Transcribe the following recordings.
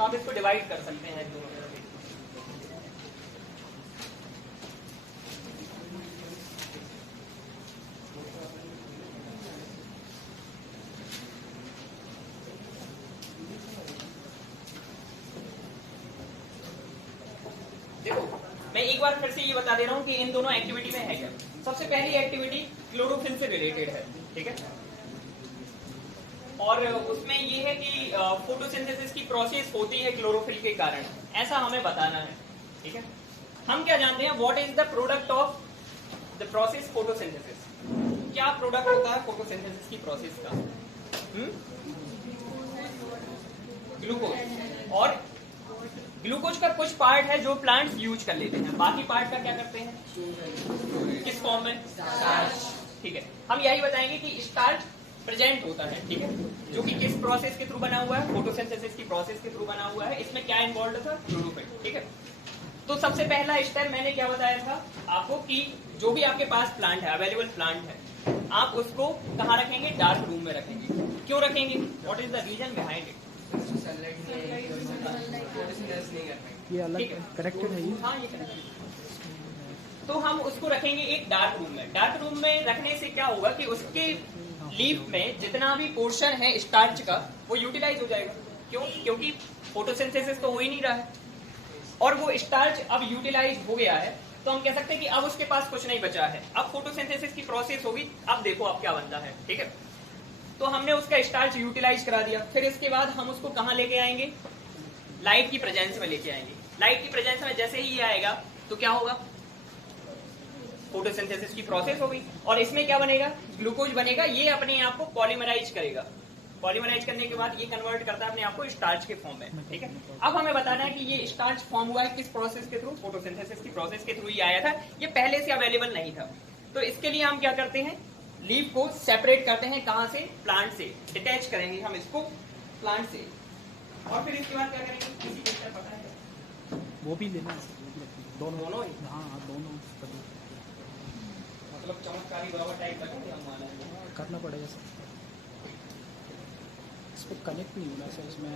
तो आप इसको डिवाइड कर सकते हैं दोनों में। देखो मैं एक बार फिर से ये बता दे रहा हूँ कि इन दोनों एक्टिविटी में है क्या। सबसे पहली एक्टिविटी क्लोरोफिल से रिलेटेड है, ठीक है, और उसमें ये है कि फोटोसिंथेसिस की प्रोसेस होती है क्लोरोफिल के कारण, ऐसा हमें बताना है, ठीक है। हम क्या जानते हैं, what is the product of the process photosynthesis, क्या प्रोडक्ट होता है फोटोसिंथेसिस की प्रोसेस का? ग्लूकोज। और ग्लूकोज का कुछ पार्ट है जो प्लांट्स यूज कर लेते हैं, बाकी पार्ट का क्या करते हैं, किस फॉर्म में, ठीक है। हम यही बताएंगे कि स्टार्च प्रेजेंट होता है, ठीक है, जो कि किस प्रोसेस के थ्रू बना हुआ है, फोटोसिंथेसिस की प्रोसेस के थ्रू बना हुआ है। इसमें क्या इन्वॉल्व था, क्लोरोफिल, ठीक है। तो सबसे पहला स्टेप मैंने क्या बताया था आपको कि जो भी आपके पास प्लांट है, अवेलेबल प्लांट है, आप उसको कहाँ रखेंगे, डार्क रूम में रखेंगे। क्यों रखेंगे, what is the reason behind it? ये अलग करेक्टेड है ये? हाँ ये करेक्टेड। तो हम उसको रखेंगे एक डार्क रूम में। डार्क रूम में रखने से क्या होगा कि उसके लीफ में जितना भी पोर्शन है स्टार्च का वो यूटिलाइज हो जाएगा। क्यों? क्योंकि फोटोसिंथेसिस तो हो ही नहीं रहा है और वो स्टार्च अब यूटिलाइज हो गया है, तो हम कह सकते हैं कि अब उसके पास कुछ नहीं बचा है। अब फोटोसिंथेसिस की प्रोसेस होगी, अब देखो अब क्या बनता है, ठीक है। तो हमने उसका स्टार्च यूटिलाइज करा दिया, फिर इसके बाद हम उसको कहाँ लेके आएंगे, लाइट की प्रेजेंस में लेके आएंगे। लाइट की प्रेजेंस में जैसे ही ये आएगा तो क्या होगा, फोटोसिंथेसिस की प्रोसेस होगी और इसमें क्या बनेगा, ग्लूकोज बनेगा। ये अपने आप को पॉलीमराइज करेगा। पॉलीमराइज करने के बाद ये कन्वर्ट करता है अपने आप को स्टार्च के फॉर्म में, ठीक है। अब हमें बताना है कि ये स्टार्च फॉर्म हुआ है किस प्रोसेस के थ्रू, फोटोसिंथेसिस की प्रोसेस के थ्रू ये आया था, ये पहले से अवेलेबल नहीं था। तो इसके लिए हम क्या करते हैं, लीफ को सेपरेट करते हैं, कहां से, प्लांट से डिटैच करेंगे हम इसको प्लांट से। और फिर इसके बाद क्या करेंगे, किसी को क्या पता है, वो भी लेना है दोनों ही? हाँ दोनों मतलब चमत्कारी बाबा टाइप रखेंगे हम, माना है करना पड़ेगा सर। इस पर कनेक्ट नहीं होना सर, इसमें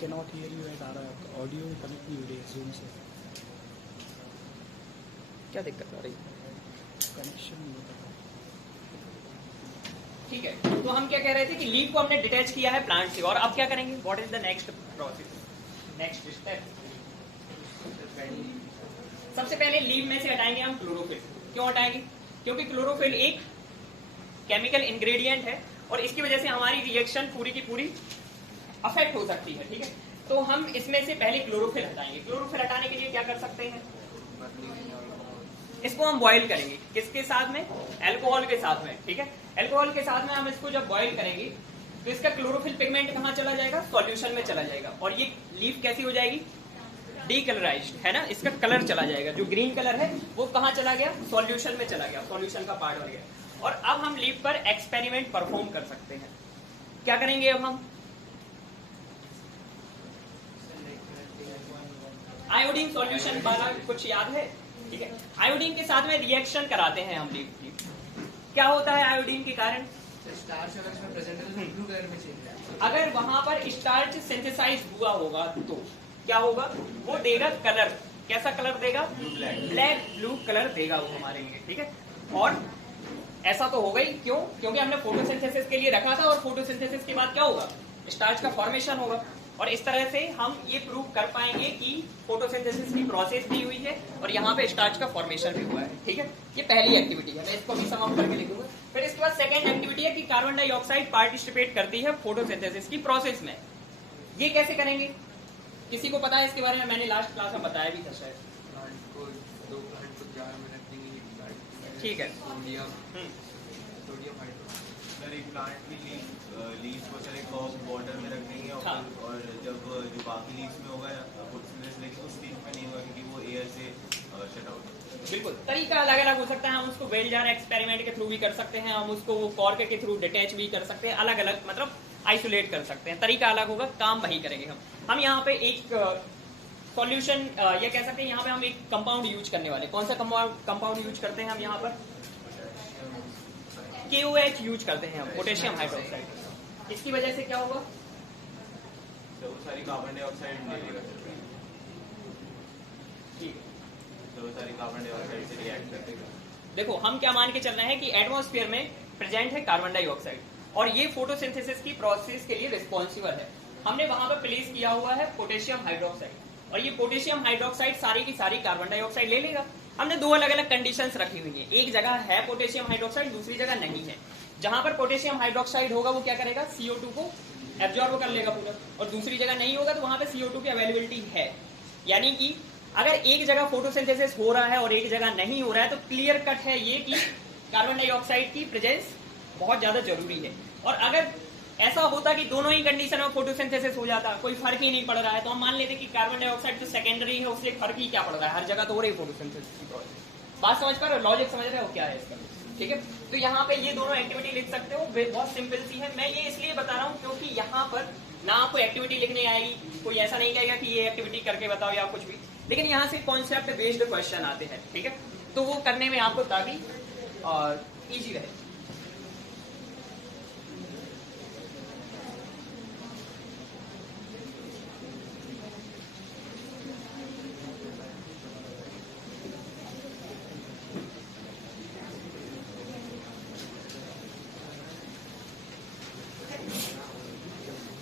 can not hear you at आ रहा है, ऑडियो कनेक्ट नहीं हो रही है जूम से। क्या दिक्कत आ रही है, कनेक्शन नहीं होता। ठीक है। तो हम क्या कह रहे थे कि लीफ को हमने डिटैच किया है प्लांट से, और अब क्या करेंगे, what is the next process, next step. सबसे पहले लीफ में से हटाएंगे हम क्लोरोफिल। क्यों हटाएंगे, क्योंकि क्लोरोफिल एक केमिकल इंग्रेडिएंट है और इसकी वजह से हमारी रिएक्शन पूरी की पूरी अफेक्ट हो सकती है, ठीक है। तो हम इसमें से पहले क्लोरोफिल हटाएंगे। क्लोरोफिल हटाने के लिए क्या कर सकते हैं, इसको हम बॉईल करेंगे, किसके साथ में, अल्कोहल के साथ में, ठीक है। अल्कोहल के साथ में हम इसको जब बॉईल करेंगे तो इसका क्लोरोफिल पिगमेंट कहाँ चला जाएगा, सॉल्यूशन में चला जाएगा और ये लीफ कैसी हो जाएगी, डीकलराइज्ड, है ना। इसका कलर चला जाएगा, जो ग्रीन कलर है वो कहाँ चला गया, सॉल्यूशन में चला गया, सॉल्यूशन का पार्ट हो गया। और अब हम लीफ पर एक्सपेरिमेंट परफॉर्म कर सकते हैं। क्या करेंगे अब हम, आयोडीन सॉल्यूशन वाला कुछ याद है, ठीक है। आयोडीन के साथ में रिएक्शन कराते हैं हम लीफ की। क्या होता है आयोडीन के कारण, स्टार्च अगर इसमें प्रेजेंट है तो ब्लू कलर में चेंज है। अगर वहां पर स्टार्च सिंथेसाइज हुआ होगा तो क्या होगा, वो देगा कलर, कैसा कलर देगा, ब्लैक ब्लू कलर देगा वो हमारे लिए, ठीक है। और ऐसा तो होगा ही, क्यों, क्योंकि हमने फोटोसिंथेसिस के लिए रखा था और फोटोसिंथेसिस के बाद क्या होगा, स्टार्च का फॉर्मेशन होगा। और इस तरह से हम ये प्रूव कर पाएंगे कि फोटोसिंथेसिस की प्रोसेस भी हुई है और यहाँ पे स्टार्च का फॉर्मेशन भी हुआ है, ठीक है। ये पहली एक्टिविटी है, मैं इसको भी समाप्त करके लिखूंगा। फिर इसके बाद सेकेंड एक्टिविटी है कि कार्बन डाइऑक्साइड पार्टिसिपेट करती है फोटोसिंथेसिस की प्रोसेस में। ये कैसे करेंगे, किसी को पता है इसके बारे में, मैंने लास्ट क्लास में बताया भी था शायद। प्लांट को दो प्लांट को जार में रखेंगे, ठीक है, सोडियम हाइड्रोक्साइड। सर एक प्लांट की लीव्स को सर एक वाटर में रख देंगे और, हाँ। और जब जो बाकी लीव्स में होगा फोटोसिंथेसिस, लेकिन उस लीफ में नहीं होगा क्योंकि वो एयर से शट आउट है। बिल्कुल, तरीका अलग अलग हो सकता है। हम उसको बेल जार एक्सपेरिमेंट के थ्रू भी कर सकते हैं, हम उसको कॉर्क के थ्रू डिटैच भी कर सकते हैं, अलग अलग मतलब आइसोलेट कर सकते हैं। तरीका अलग होगा, काम वही करेंगे हम यहाँ पे एक सॉल्यूशन ये कह सकते हैं, यहाँ पे हम एक कंपाउंड यूज करने वाले। कौन सा कंपाउंड यूज करते हैं हम यहाँ पर, KOH यूज करते हैं हम, पोटेशियम हाइड्रोक्साइड। इसकी वजह से क्या होगा, तो वो सारी कार्बन डाइऑक्साइड ले लेगा, ठीक है। तो वो सारी कार्बन डाइऑक्साइड से रिएक्ट कर देगा। देखो हम क्या मान के चल रहे हैं कि एटमॉस्फेयर में प्रेजेंट है कार्बन डाइऑक्साइड और ये फोटोसिंथेसिस की प्रोसेस के लिए रिस्पॉन्सिबल है। हमने वहां पर प्लेस किया हुआ है पोटेशियम हाइड्रोक्साइड और ये पोटेशियम हाइड्रोक्साइड सारी की सारी कार्बन डाइऑक्साइड ले लेगा। हमने दो अलग अलग कंडीशंस रखी हुई है, एक जगह है पोटेशियम हाइड्रोक्साइड, दूसरी जगह नहीं है। जहां पर पोटेशियम हाइड्रोक्साइड होगा वो क्या करेगा, CO2 को एब्जॉर्ब कर लेगा पूरा, और दूसरी जगह नहीं होगा तो वहां पे CO2 की अवेलेबिलिटी है। यानी कि अगर एक जगह फोटोसिंथेसिस हो रहा है और एक जगह नहीं हो रहा है तो क्लियर कट है ये कि कार्बन डाइऑक्साइड की प्रेजेंस बहुत ज्यादा जरूरी है। और अगर ऐसा होता कि दोनों ही कंडीशन में फोटोसिंथेसिस हो जाता, कोई फर्क ही नहीं पड़ रहा है, तो हम मान लेते कि कार्बन डाइऑक्साइड तो सेकेंडरी है, उससे फर्क ही क्या पड़ रहा है, हर जगह तो हो रही फोटोसिंथेसिस की प्रोसेस। बात समझ पा रहे हो, लॉजिक समझ रहे हो क्या है इसका? ठीक है, तो यहाँ पे ये दोनों एक्टिविटी लिख सकते हो, बहुत सिंपल सी है। मैं ये इसलिए बता रहा हूँ क्योंकि यहाँ पर ना आपको एक्टिविटी लिखने आएगी, कोई ऐसा नहीं कहेगा कि ये एक्टिविटी करके बताओ या कुछ भी, लेकिन यहाँ से कॉन्सेप्ट बेस्ड क्वेश्चन आते हैं, ठीक है, तो वो करने में आपको ताकि इजी रहे।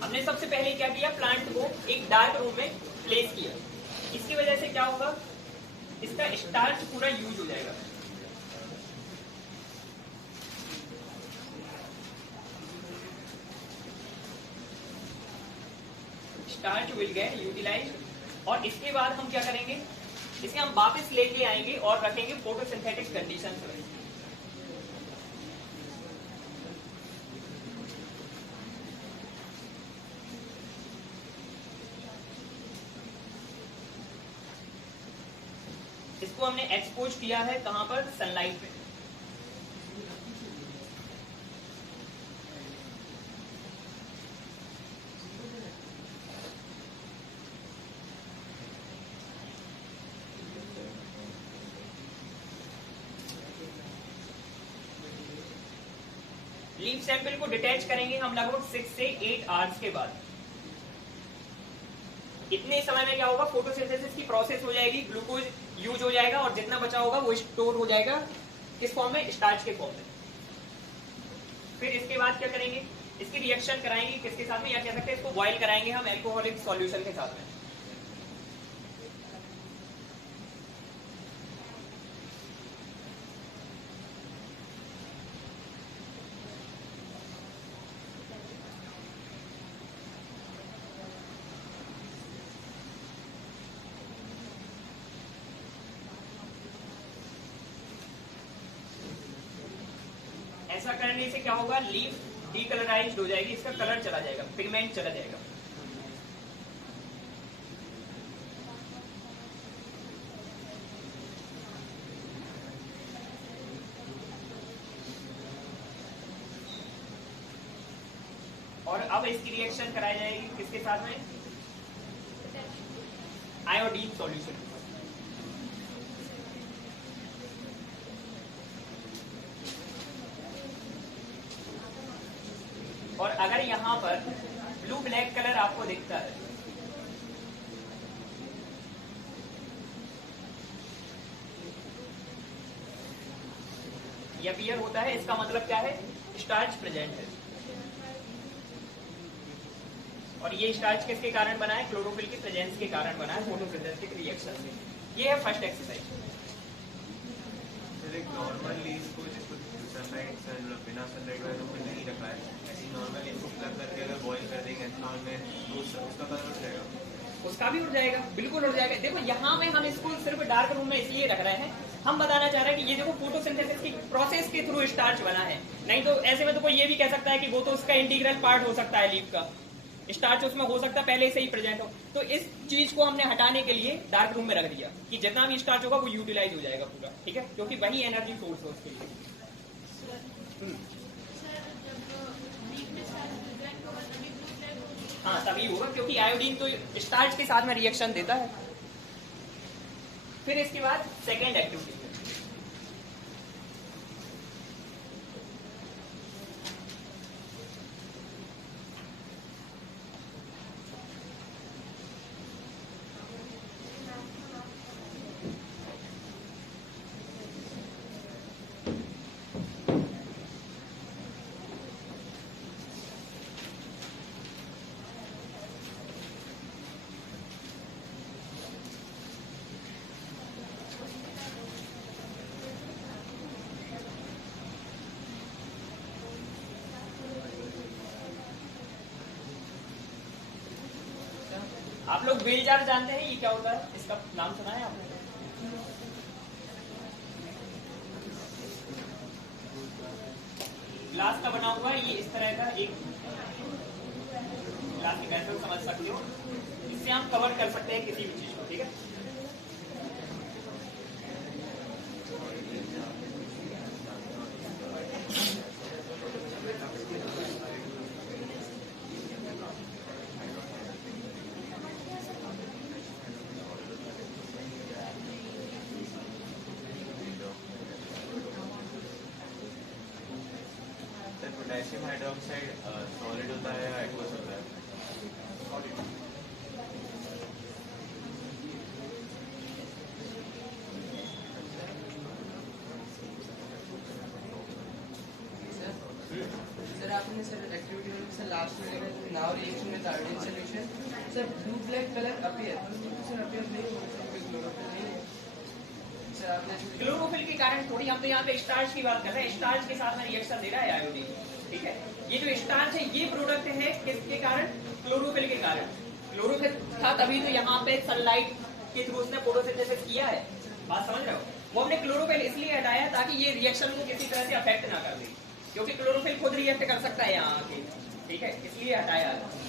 हमने सबसे पहले क्या किया, प्लांट को एक डार्क रूम में प्लेस किया। इसकी वजह से क्या होगा, इसका स्टार्च पूरा यूज हो जाएगा। स्टार्च विल गेट यूटिलाइज, और इसके बाद हम क्या करेंगे, इसे हम वापस लेके आएंगे और रखेंगे फोटोसिंथेटिक कंडीशन पर। इसको हमने एक्सपोज किया है कहां पर, सनलाइट पे। लीफ सैंपल को डिटैच करेंगे हम लगभग 6 से 8 आवर्स के बाद। इतने समय में क्या होगा, फोटोसिंथेसिस की प्रोसेस हो जाएगी, ग्लूकोज यूज हो जाएगा और जितना बचा होगा वो स्टोर हो जाएगा किस फॉर्म में, स्टार्च के फॉर्म में। फिर इसके बाद क्या करेंगे, इसकी रिएक्शन कराएंगे किसके साथ में, या कह सकते हैं इसको बॉयल कराएंगे हम एल्कोहलिक सॉल्यूशन के साथ में। ऐसा करने से क्या होगा, लीफ डीकलराइज्ड हो जाएगी, इसका कलर चला जाएगा, पिगमेंट चला जाएगा। और अब इसकी रिएक्शन कराई जाएगी किसके साथ में, आयोडीन सॉल्यूशन। और अगर यहां पर ब्लू ब्लैक कलर आपको दिखता है, ये अपीयर होता है, इसका मतलब क्या है, स्टार्च प्रेजेंट है। और ये स्टार्च किसके कारण बना है, क्लोरोफिल की प्रेजेंस के कारण बना है, फोटोसिंथेसिस रिएक्शन से। ये है फर्स्ट एक्सरसाइज। एक नॉर्मल लीफ को जिसको सनलाइट बिना सनलाइट वाले को नहीं रखा है, ऐसी नॉर्मल लीफ को प्लग करके अगर बॉईल कर देंगे एथेनॉल में तो उसका कलर उड़ जाएगा, उसका भी उड़ जाएगा, बिल्कुल उड़ जाएगा। देखो यहाँ में हम इसको सिर्फ डार्क रूम में इसलिए रख रहे हैं, हम बताना चाह रहे हैं कि ये देखो फोटोसिंथेसिस की प्रोसेस के थ्रू स्टार्च बना है। नहीं तो ऐसे में तो कोई ये भी कह सकता है कि वो तो उसका इंटीग्रल पार्ट हो सकता है, लीफ का स्टार्च उसमें हो सकता है पहले से ही प्रेजेंट हो। तो इस चीज को हमने हटाने के लिए डार्क रूम में रख दिया कि जितना भी स्टार्च होगा वो यूटिलाइज हो जाएगा पूरा, ठीक है, क्योंकि वही एनर्जी सोर्स है उसके लिए। हाँ तभी होगा, क्योंकि आयोडीन तो स्टार्च के साथ में रिएक्शन देता है। फिर इसके बाद सेकेंड एक्टिविटी, आप लोग बेल जार जानते हैं ये क्या होता है? इसका नाम सुना है आपने? ग्लास का बना हुआ है, ये इस तरह का एक ग्लास की वेसल समझ सकते हो, इससे हम कवर कर सकते हैं किसी भी चीज को, ठीक है। पोटेशियम हाइड्रोक्साइड सॉलिड होता है या एक्वस होता है? सर आपने सर एक्टिविटी में सर लास्ट में now reaction with iodine solution sir blue black colour appear sir appear नहीं हो सकता सर आपने क्लोरोफिल के कारण थोड़ी, हम तो यहाँ पे स्टार्च की बात कर रहे हैं, स्टार्च के साथ में रिएक्शन दे रहा है आयोडीन, ठीक है। ये जो स्टार्च है ये प्रोडक्ट है किसके कारण? क्लोरोफिल के कारण। क्लोरोफिल था तभी तो यहाँ पे सनलाइट के थ्रू उसने फोटोसिंथेसिस किया है, बात समझ रहे हो। वो हमने क्लोरोफिल इसलिए हटाया ताकि ये रिएक्शन को किसी तरह से अफेक्ट ना कर दे, क्योंकि क्लोरोफिल खुद रिएक्ट कर सकता है यहाँ आके, ठीक है, इसलिए हटाया है।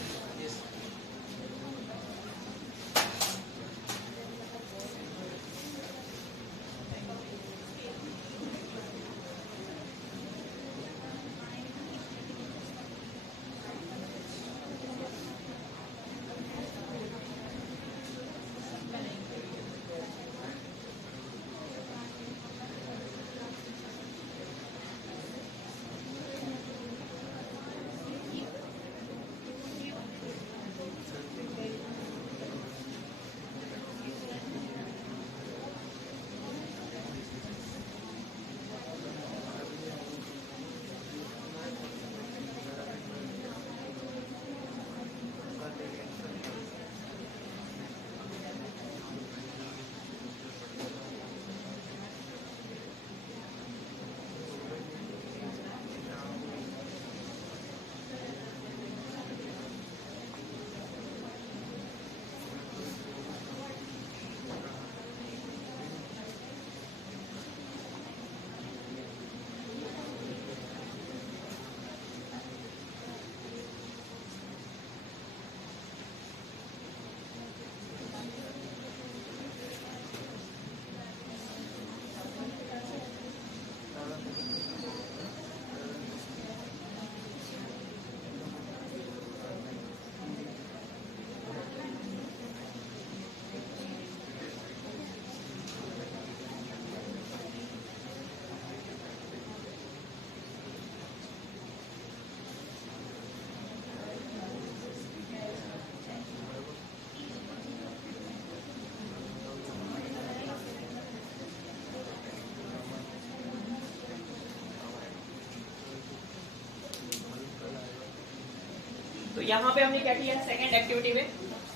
तो यहाँ पे हमने क्या किया है, सेकेंड एक्टिविटी में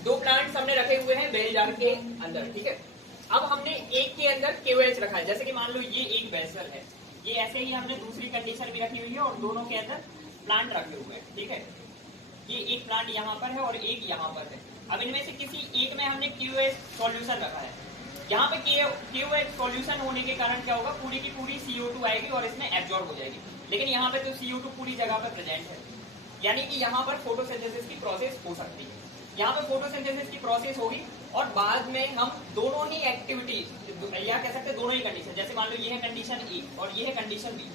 दो प्लांट्स हमने रखे हुए हैं बेल जार के अंदर, ठीक है। अब हमने एक के अंदर KOH रखा है, जैसे कि मान लो ये एक वेसल है, ये ऐसे ही हमने दूसरी कंडीशन भी रखी हुई है और दोनों के अंदर प्लांट रखे हुए हैं, ठीक है। ये एक प्लांट यहाँ पर है और एक यहाँ पर है। अब इनमें से किसी एक में हमने KOH सॉल्यूशन रखा है। यहाँ पे KOH सॉल्यूशन होने के कारण क्या होगा, पूरी की पूरी CO2 आएगी और इसमें एब्जॉर्ब हो जाएगी। लेकिन यहाँ पे तो CO2 पूरी जगह पर प्रेजेंट है, यानी कि यहाँ पर फोटोसिंथेसिस की प्रोसेस हो सकती है। यहाँ पे फोटोसिंथेसिस की प्रोसेस होगी और बाद में हम दोनों ही एक्टिविटीज या कह सकते हैं दोनों ही कंडीशन, जैसे मान लो ये है कंडीशन ए और ये है कंडीशन बी,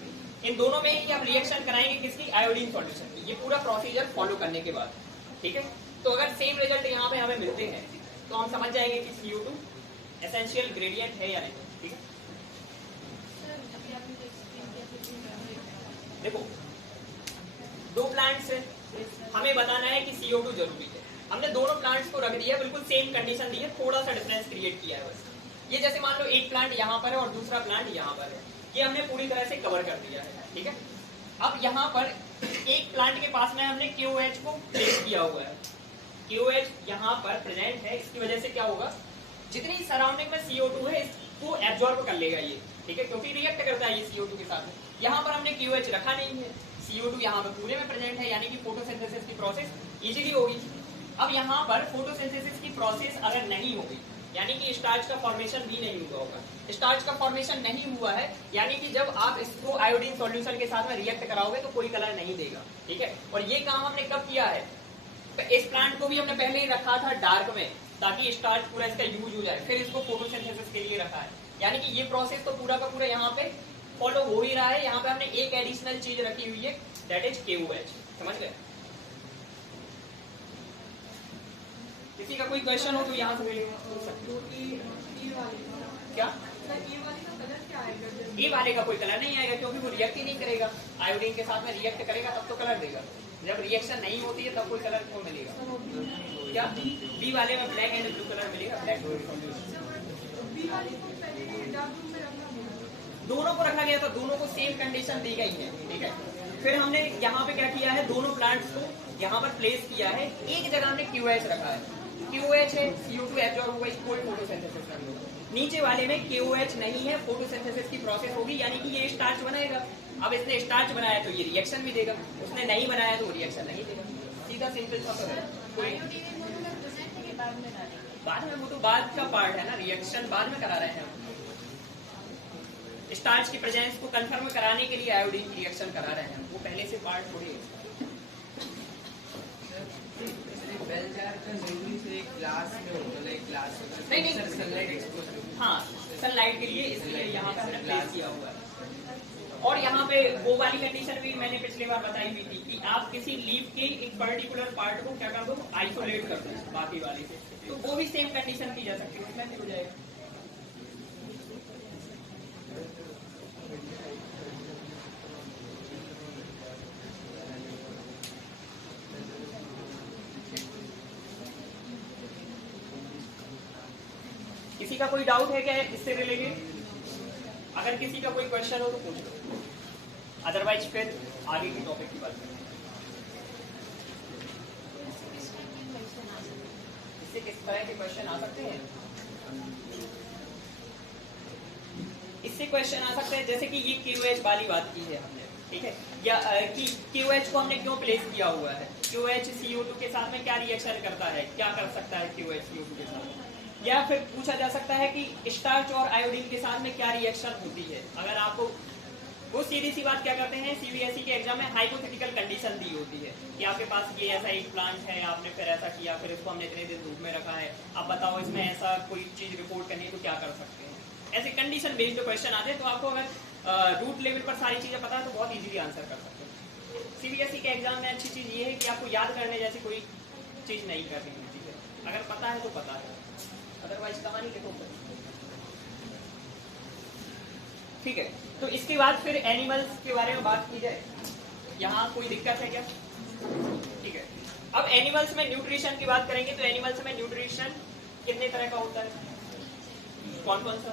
इन दोनों में ही हम रिएक्शन कराएंगे किसकी, आयोडीन सॉल्यूशन की। ये पूरा प्रोसीजर फॉलो करने के बाद, ठीक है। तो अगर सेम रिजल्ट यहाँ पे हमें मिलते हैं तो हम समझ जाएंगे कि CO2 एसेंशियल ग्रेडियंट है या नहीं, ठीक है। देखो दो प्लांट्स है, हमें बताना है कि CO2 जरूरी है। हमने दोनों प्लांट्स को रख दिया, बिल्कुल सेम कंडीशन दी है, थोड़ा सा डिफरेंस क्रिएट किया है बस। ये जैसे मान लो एक प्लांट यहाँ पर है और दूसरा प्लांट यहाँ पर है, ये हमने पूरी तरह से कवर कर दिया है, ठीक है। अब यहाँ पर एक प्लांट के पास में हमने KOH को प्लेस किया हुआ है, KOH यहाँ पर प्रेजेंट है, इसकी वजह से क्या होगा, जितनी सराउंडिंग में CO2 है इसको एब्जॉर्ब कर लेगा ये, ठीक है, क्योंकि रिएक्ट करता है ये CO2 के साथ। यहाँ पर हमने KOH रखा नहीं है, CO2 यहाँ पर पूरे में प्रेजेंट है, यानी कि फोटोसिंथेसिस की प्रोसेस इजीली होगी। अब यहाँ पर फोटोसिंथेसिस की प्रोसेस अगर नहीं होगी, यानी कि स्टार्च का फॉर्मेशन भी नहीं हुआ होगा, स्टार्च का फॉर्मेशन नहीं हुआ है, यानी कि जब आप इसको आयोडीन सॉल्यूशन के साथ में रिएक्ट कराओगे तो कोई कलर नहीं देगा, ठीक है। और ये काम हमने कब किया है, तो इस प्लांट को भी हमने पहले ही रखा था डार्क में, ताकि स्टार्च पूरा इसका यूज हो जाए, फिर इसको फोटोसिंथेसिस के लिए रखा है। यानी कि ये प्रोसेस तो पूरा का पूरा यहाँ पे फॉलो हो ही रहा है। यहाँ पे हमने एक एडिशनल चीज रखी हुई है, दैट इज KOH। समझ गए? किसी का कोई क्वेश्चन हो तो यहाँ से पूछ सकते हो। क्या ए वाले का कोई कलर नहीं आएगा, क्योंकि वो रिएक्ट ही नहीं करेगा, आयोडीन के साथ में रिएक्ट करेगा तब तो कलर देगा। जब रिएक्शन नहीं होती है तब कोई कलर क्यों मिलेगा? क्या बी वाले में ब्लैक एंड ब्लू कलर मिलेगा? ब्लैक दोनों को रखा गया था, दोनों को सेम कंडीशन दी गई है, ठीक है। फिर हमने यहाँ पे क्या किया है, दोनों प्लांट्स को यहाँ पर प्लेस किया है, एक जगह हमने QH रखा है। QH है, CO2 एब्जॉर्ब हुआ, कोई फोटोसिंथेसिस नहीं होगा। नीचे वाले में KOH नहीं है, फोटोसिंथेसिस की प्रोसेस होगी, यानी कि ये स्टार्च बनाएगा। अब इसने स्टार्च बनाया तो ये रिएक्शन भी देगा, उसने नहीं बनाया तो रिएक्शन नहीं देगा। सीधा सिंपल सा है। बाद में वो तो बाद का पार्ट है ना, रिएक्शन बाद में करा रहे हैं हम। स्टार्च की प्रेजेंस को कंफर्म कराने के लिए आयोडीन की रिएक्शन करा रहे हैं, वो पहले से पार्ट थोड़ी है। बेल जार का जरूरी से एक ग्लास में होता है, एक ग्लास नहीं सनलाइट एक्सपोजर, हाँ सनलाइट के लिए, इसलिए यहाँ पे हमने प्लेस किया हुआ है। और यहाँ पे वो वाली कंडीशन भी मैंने पिछली बार बताई हुई थी कि आप किसी लीफ के एक पर्टिकुलर पार्ट को क्या कर दो, आइसोलेट कर दो बाकी वाले से, तो वो भी सेम कंडीशन की जा सकती है, उसमें हो जाएगा। किसी का कोई डाउट है क्या इससे रिलेटेड? अगर किसी का कोई क्वेश्चन हो तो पूछ लो, अदरवाइज फिर आगे की टॉपिक की बात करें। इससे किस तरह के क्वेश्चन आ सकते हैं? इससे क्वेश्चन आ सकते हैं जैसे कि ये QH वाली बात की है हमने, ठीक है, या कि QH को हमने क्यों प्लेस किया हुआ है, QH CO2 के साथ में क्या रिएक्शन करता है, क्या कर सकता है QH CO2 के साथ। या फिर पूछा जा सकता है कि स्टार्च और आयोडीन के साथ में क्या रिएक्शन होती है। अगर आपको वो सीधी सी बात क्या करते हैं, CBSE के एग्जाम में हाइपोथेटिकल कंडीशन दी होती है कि आपके पास ये ऐसा एक प्लांट है, आपने फिर ऐसा किया, फिर इसको हमने इतने दिन धूप में रखा है, अब बताओ इसमें ऐसा कोई चीज रिपोर्ट करनी है तो क्या कर सकते हैं। ऐसे कंडीशन बेस्ड क्वेश्चन आते हैं, तो आपको अगर रूट लेवल पर सारी चीजें पता है तो बहुत इजीली आंसर कर सकते हैं। CBSE के एग्जाम में अच्छी चीज ये है कि आपको याद करने जैसी कोई चीज नहीं करनी होती है, अगर पता है तो पता है, अदरवाइज कहानी लिखो। ठीक है, तो इसके बाद फिर एनिमल्स के बारे में बात की जाए। यहाँ कोई दिक्कत है क्या? ठीक है, अब एनिमल्स में न्यूट्रिशन की बात करेंगे। तो एनिमल्स में न्यूट्रिशन कितने तरह का होता है, कौन कौन सा?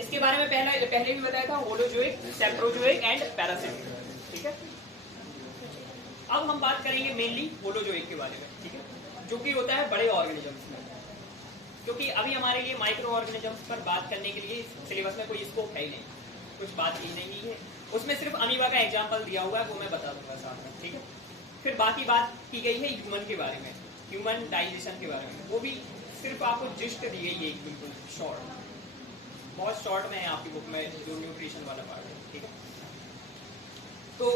इसके बारे में पहले भी बताया था, होलोजोइक, सेप्रोजोइक एंड पैरासिटिक, ठीक है। अब हम बात करेंगे मेनली होलोजोइक के बारे में, ठीक है, जो कि होता है बड़े ऑर्गेनिजम्स में, क्योंकि अभी हमारे लिए माइक्रो ऑर्गेनिजम्स पर बात करने के लिए सिलेबस में कोई स्कोप है ही नहीं, कुछ बात ही नहीं है। उसमें सिर्फ अमीबा का एग्जांपल दिया हुआ है, वो मैं बता दूंगा साथ में, ठीक है। फिर बाकी बात की गई है ह्यूमन के बारे में, ह्यूमन डाइजेशन के बारे में, वो भी सिर्फ आपको जिस्ट दी गई है एक बिल्कुल शॉर्ट, बहुत शॉर्ट में है आपकी बुक में जो न्यूट्रिशन वाला पार्ट है, ठीक है। तो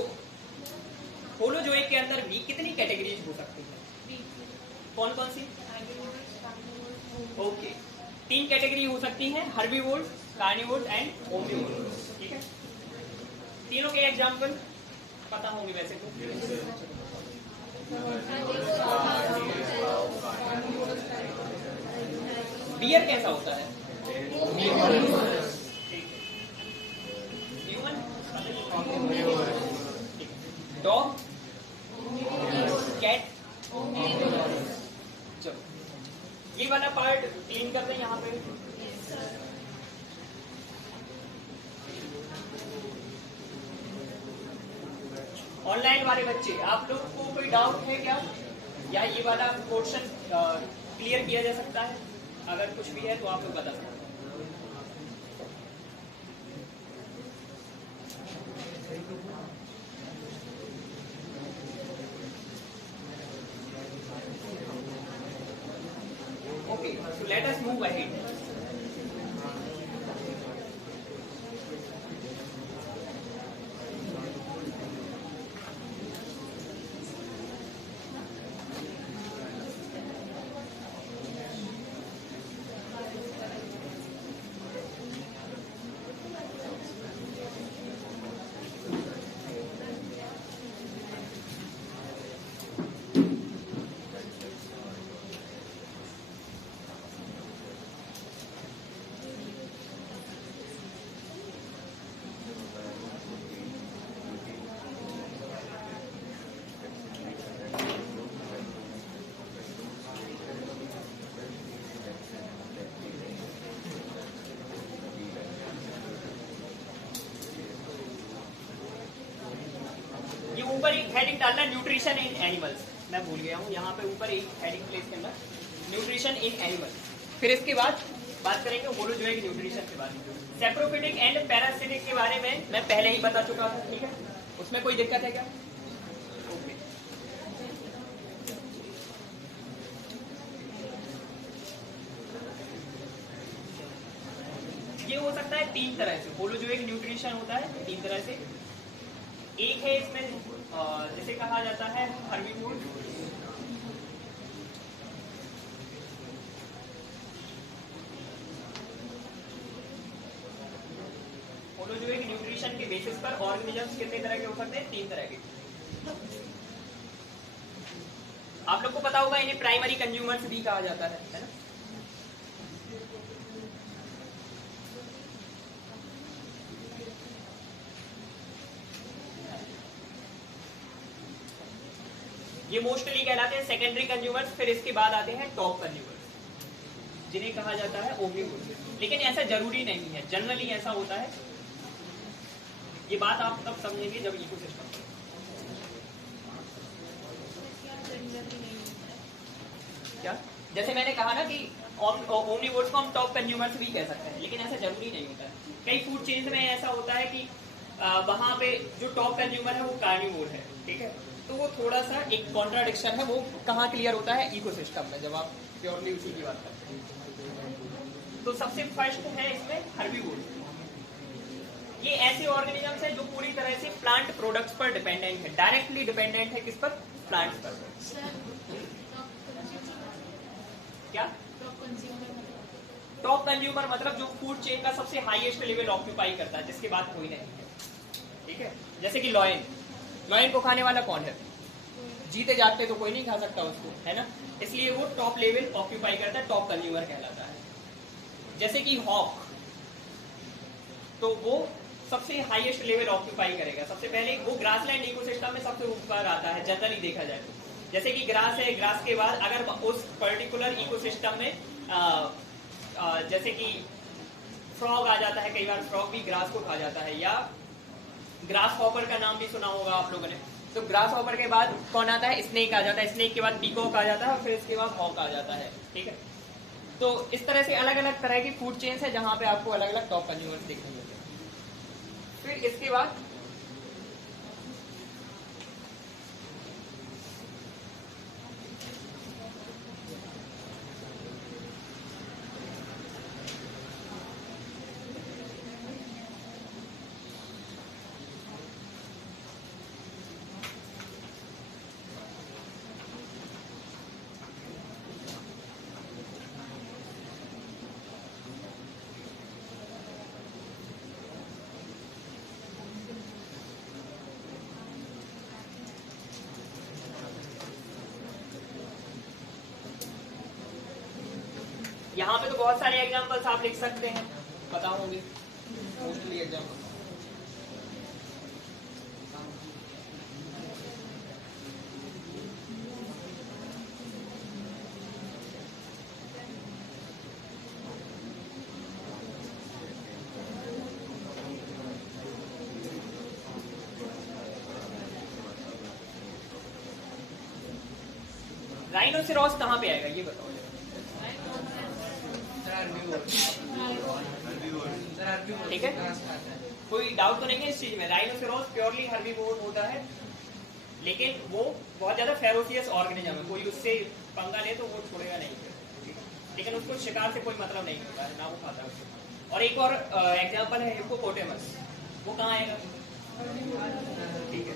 होलोजोइक के अंदर भी कितनी कैटेगरीज हो सकती है, कौन कौन सी? ओके, 3 कैटेगरी हो सकती हैं, हर्बीवोर्स, कार्निवोर्स एंड ओमनिवोर्स, ठीक है। तीनों के एग्जांपल पता होंगे वैसे तो। बियर कैसा होता है? ह्यूमन, डॉग, कैट, चलो ये वाला पार्ट क्लीन कर दें यहाँ पे। ऑनलाइन वाले बच्चे, आप लोग को कोई डाउट है क्या, या ये वाला पोर्शन क्लियर किया जा सकता है? अगर कुछ भी है तो आप लोग बता सकते हैं। So let us move ahead. ऊपर एक हेडिंग डालना न्यूट्रिशन इन एनिमल्स, मैं भूल गया हूँ, यहाँ पे ऊपर एक हेडिंग प्लेस करना न्यूट्रिशन इन एनिमल्स। फिर इसके बाद बात करेंगे मोनोजोइक न्यूट्रिशन के बारे में। सेप्रोफिटिक एंड पैरासिटिक के बारे में मैं पहले ही बता चुका हूँ, ठीक है, उसमें कोई दिक्कत है क्या? ओके। ये हो सकता है तीन तरह से, मोनोजोइक न्यूट्रिशन होता है तीन तरह से। एक है इसमें जिसे कहा जाता है हर्बीवोर, मोनोजोइक न्यूट्रिशन के बेसिस पर ऑर्गेनिजम्स कितने तरह के हो सकते हैं? तीन तरह के। आप लोग को पता होगा इन्हें प्राइमरी कंज्यूमर्स भी कहा जाता है ना? ये मोस्टली कहलाते हैं सेकेंडरी कंज्यूमर्स। फिर इसके बाद आते हैं टॉप कंज्यूमर्स, जिन्हें कहा जाता है ओमनिवोर्स। लेकिन ऐसा जरूरी नहीं है, जनरली ऐसा होता है। ये बात आप तब समझेंगे जब इकोसिस्टम। क्या? जैसे मैंने कहा ना कि ओमनिवोर्स को हम टॉप कंज्यूमर्स भी कह सकते हैं, लेकिन ऐसा जरूरी नहीं होता है। कई फूड चेन्स में ऐसा होता है कि वहां पे जो टॉप कंज्यूमर है वो कार्निवोर है, ठीक है, तो वो थोड़ा सा एक कॉन्ट्राडिक्शन है। वो कहाँ क्लियर होता है? इकोसिस्टम में, जब आप प्योरली उसी की बात करते हैं। तो सबसे फर्स्ट है इसमें हर्बीवोर। ये ऐसे ऑर्गेनिजम्स हैं जो पूरी तरह से प्लांट प्रोडक्ट्स पर डिपेंडेंट है, डायरेक्टली डिपेंडेंट है किस पर? प्लांट्स पर। क्या? टॉप कंज्यूमर मतलब जो फूड चेन का सबसे हाईएस्ट लेवल ऑक्यूपाई करता है, जिसके बाद कोई नहीं है, ठीक है। जैसे कि लॉयन, लॉयन को खाने वाला कौन है? जीते जागते तो कोई नहीं खा सकता उसको, है ना, इसलिए वो टॉप लेवल ऑक्यूपाई करता है, टॉप कंज्यूमर कहलाता है। जैसे कि हॉक, तो वो सबसे हाईएस्ट लेवल ऑक्यूपाई करेगा। सबसे पहले वो ग्रासलैंड इकोसिस्टम में सबसे ऊपर आता है, जनरली देखा जाए तो। जैसे कि ग्रास है, ग्रास के बाद अगर उस पर्टिकुलर इकोसिस्टम में जैसे कि फ्रॉग आ जाता है, कई बार फ्रॉग भी ग्रास को खा जाता है, या ग्रास हॉपर का नाम भी सुना होगा आप लोगों ने। तो ग्रास हॉपर के बाद कौन आता है? स्नेक आ जाता है, स्नेक के बाद पीकॉक आ जाता है, और फिर इसके बाद हॉक आ जाता है, ठीक है। तो इस तरह से अलग अलग तरह की फूड चेन्स है जहां पे आपको अलग अलग टॉप कंज्यूमर्स देखने मिलते हैं। फिर इसके बाद यहाँ पे तो बहुत सारे एग्जांपल्स आप लिख सकते हैं, पता होंगे मोस्टली एग्जांपल। राइनोसेरोस कहाँ पे आएगा ये बताओ। ठीक है, कोई डाउट तो नहीं है इस चीज में। राइनोसेरोस प्योरली हर्बीवोर होता है, लेकिन वो बहुत ज्यादा फेरोसियस ऑर्गेनिज्म है, कोई उससे पंगा ले तो वो छोड़ेगा नहीं। लेकिन उसको शिकार से कोई मतलब नहीं होता है, ना वो खाता है उसको। और एक और एग्जांपल है हिप्पोपोटेमस, वो कहाँ आएगा? ठीक है,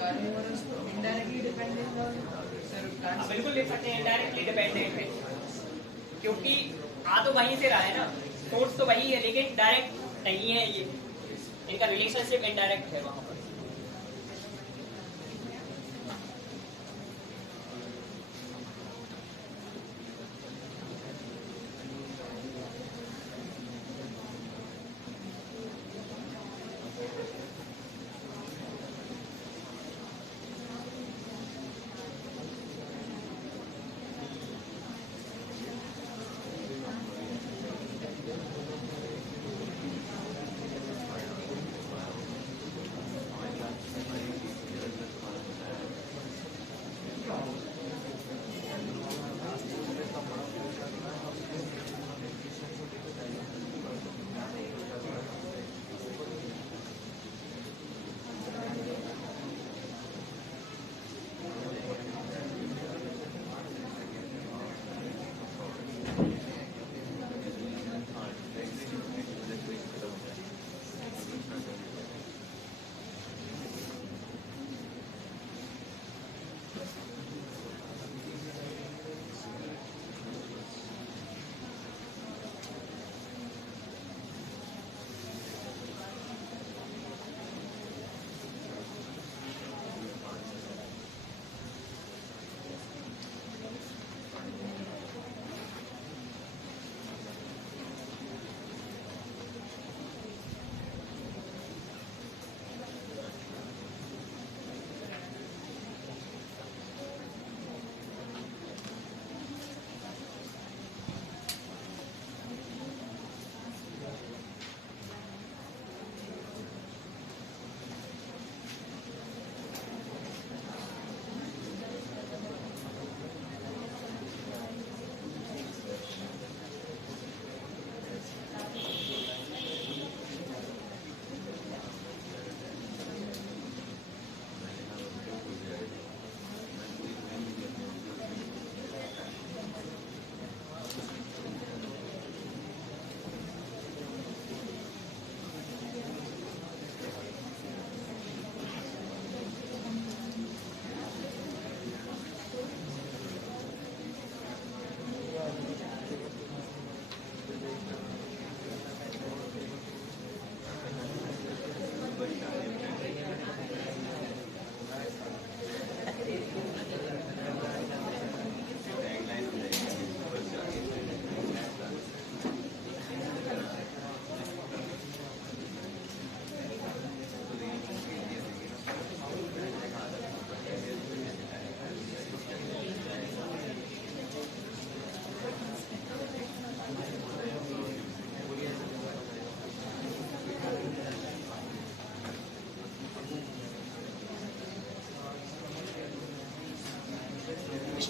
कार्निवोरस तो इनडायरेक्टली डिपेंडेंट ऑन सर आप प्लांट्स। बिल्कुल लिख सकते हैं इनडायरेक्टली डिपेंडेंट है, क्योंकि आ तो वहीं से रहा है ना, सोर्स तो वही है, लेकिन डायरेक्ट नहीं है ये, इनका रिलेशनशिप इनडायरेक्ट है वहां पर।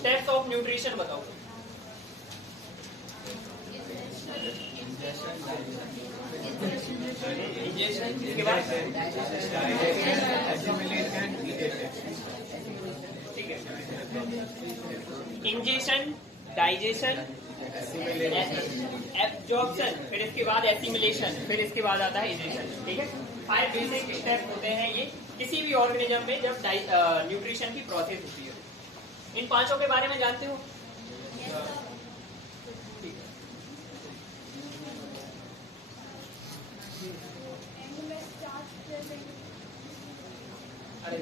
स्टेप्स ऑफ न्यूट्रिशन बताओ। इसके बाद ठीक है, इंजेशन, डाइजेशन, एब्जॉर्प्शन, फिर इसके बाद एसिमिलेशन, फिर इसके बाद आता है इजेशन। ठीक है, 5 बेसिक स्टेप होते हैं ये किसी भी ऑर्गेनिज्म में जब न्यूट्रिशन की प्रोसेस होती है। इन पांचों के बारे में जानते हो? ठीक है। अरे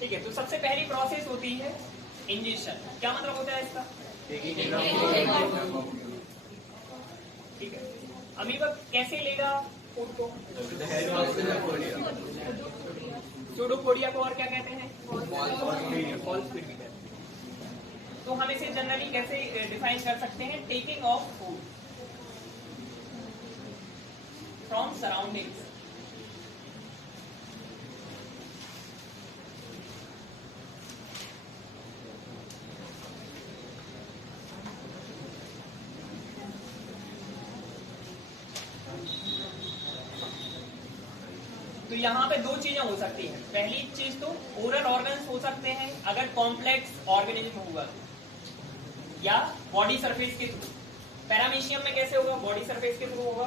ठीक है, तो सबसे पहली प्रोसेस होती है इंजेशन। क्या मतलब होता है इसका? ठीक है, अमीबा कैसे लेगा फूड को? सूडोपोडिया को और क्या कहते हैं? फॉल्स फीड भी कहते हैं। तो हम इसे जनरली कैसे डिफाइन कर सकते हैं? Taking of food from surroundings. तो यहाँ पे दो चीजें हो सकती हैं। पहली चीज तो ओरल ऑर्गन्स हो सकते हैं अगर कॉम्प्लेक्स ऑर्गेनिज्म होगा, या बॉडी सरफेस के थ्रू। पैरामीशियम में कैसे होगा? बॉडी सरफेस के थ्रू होगा।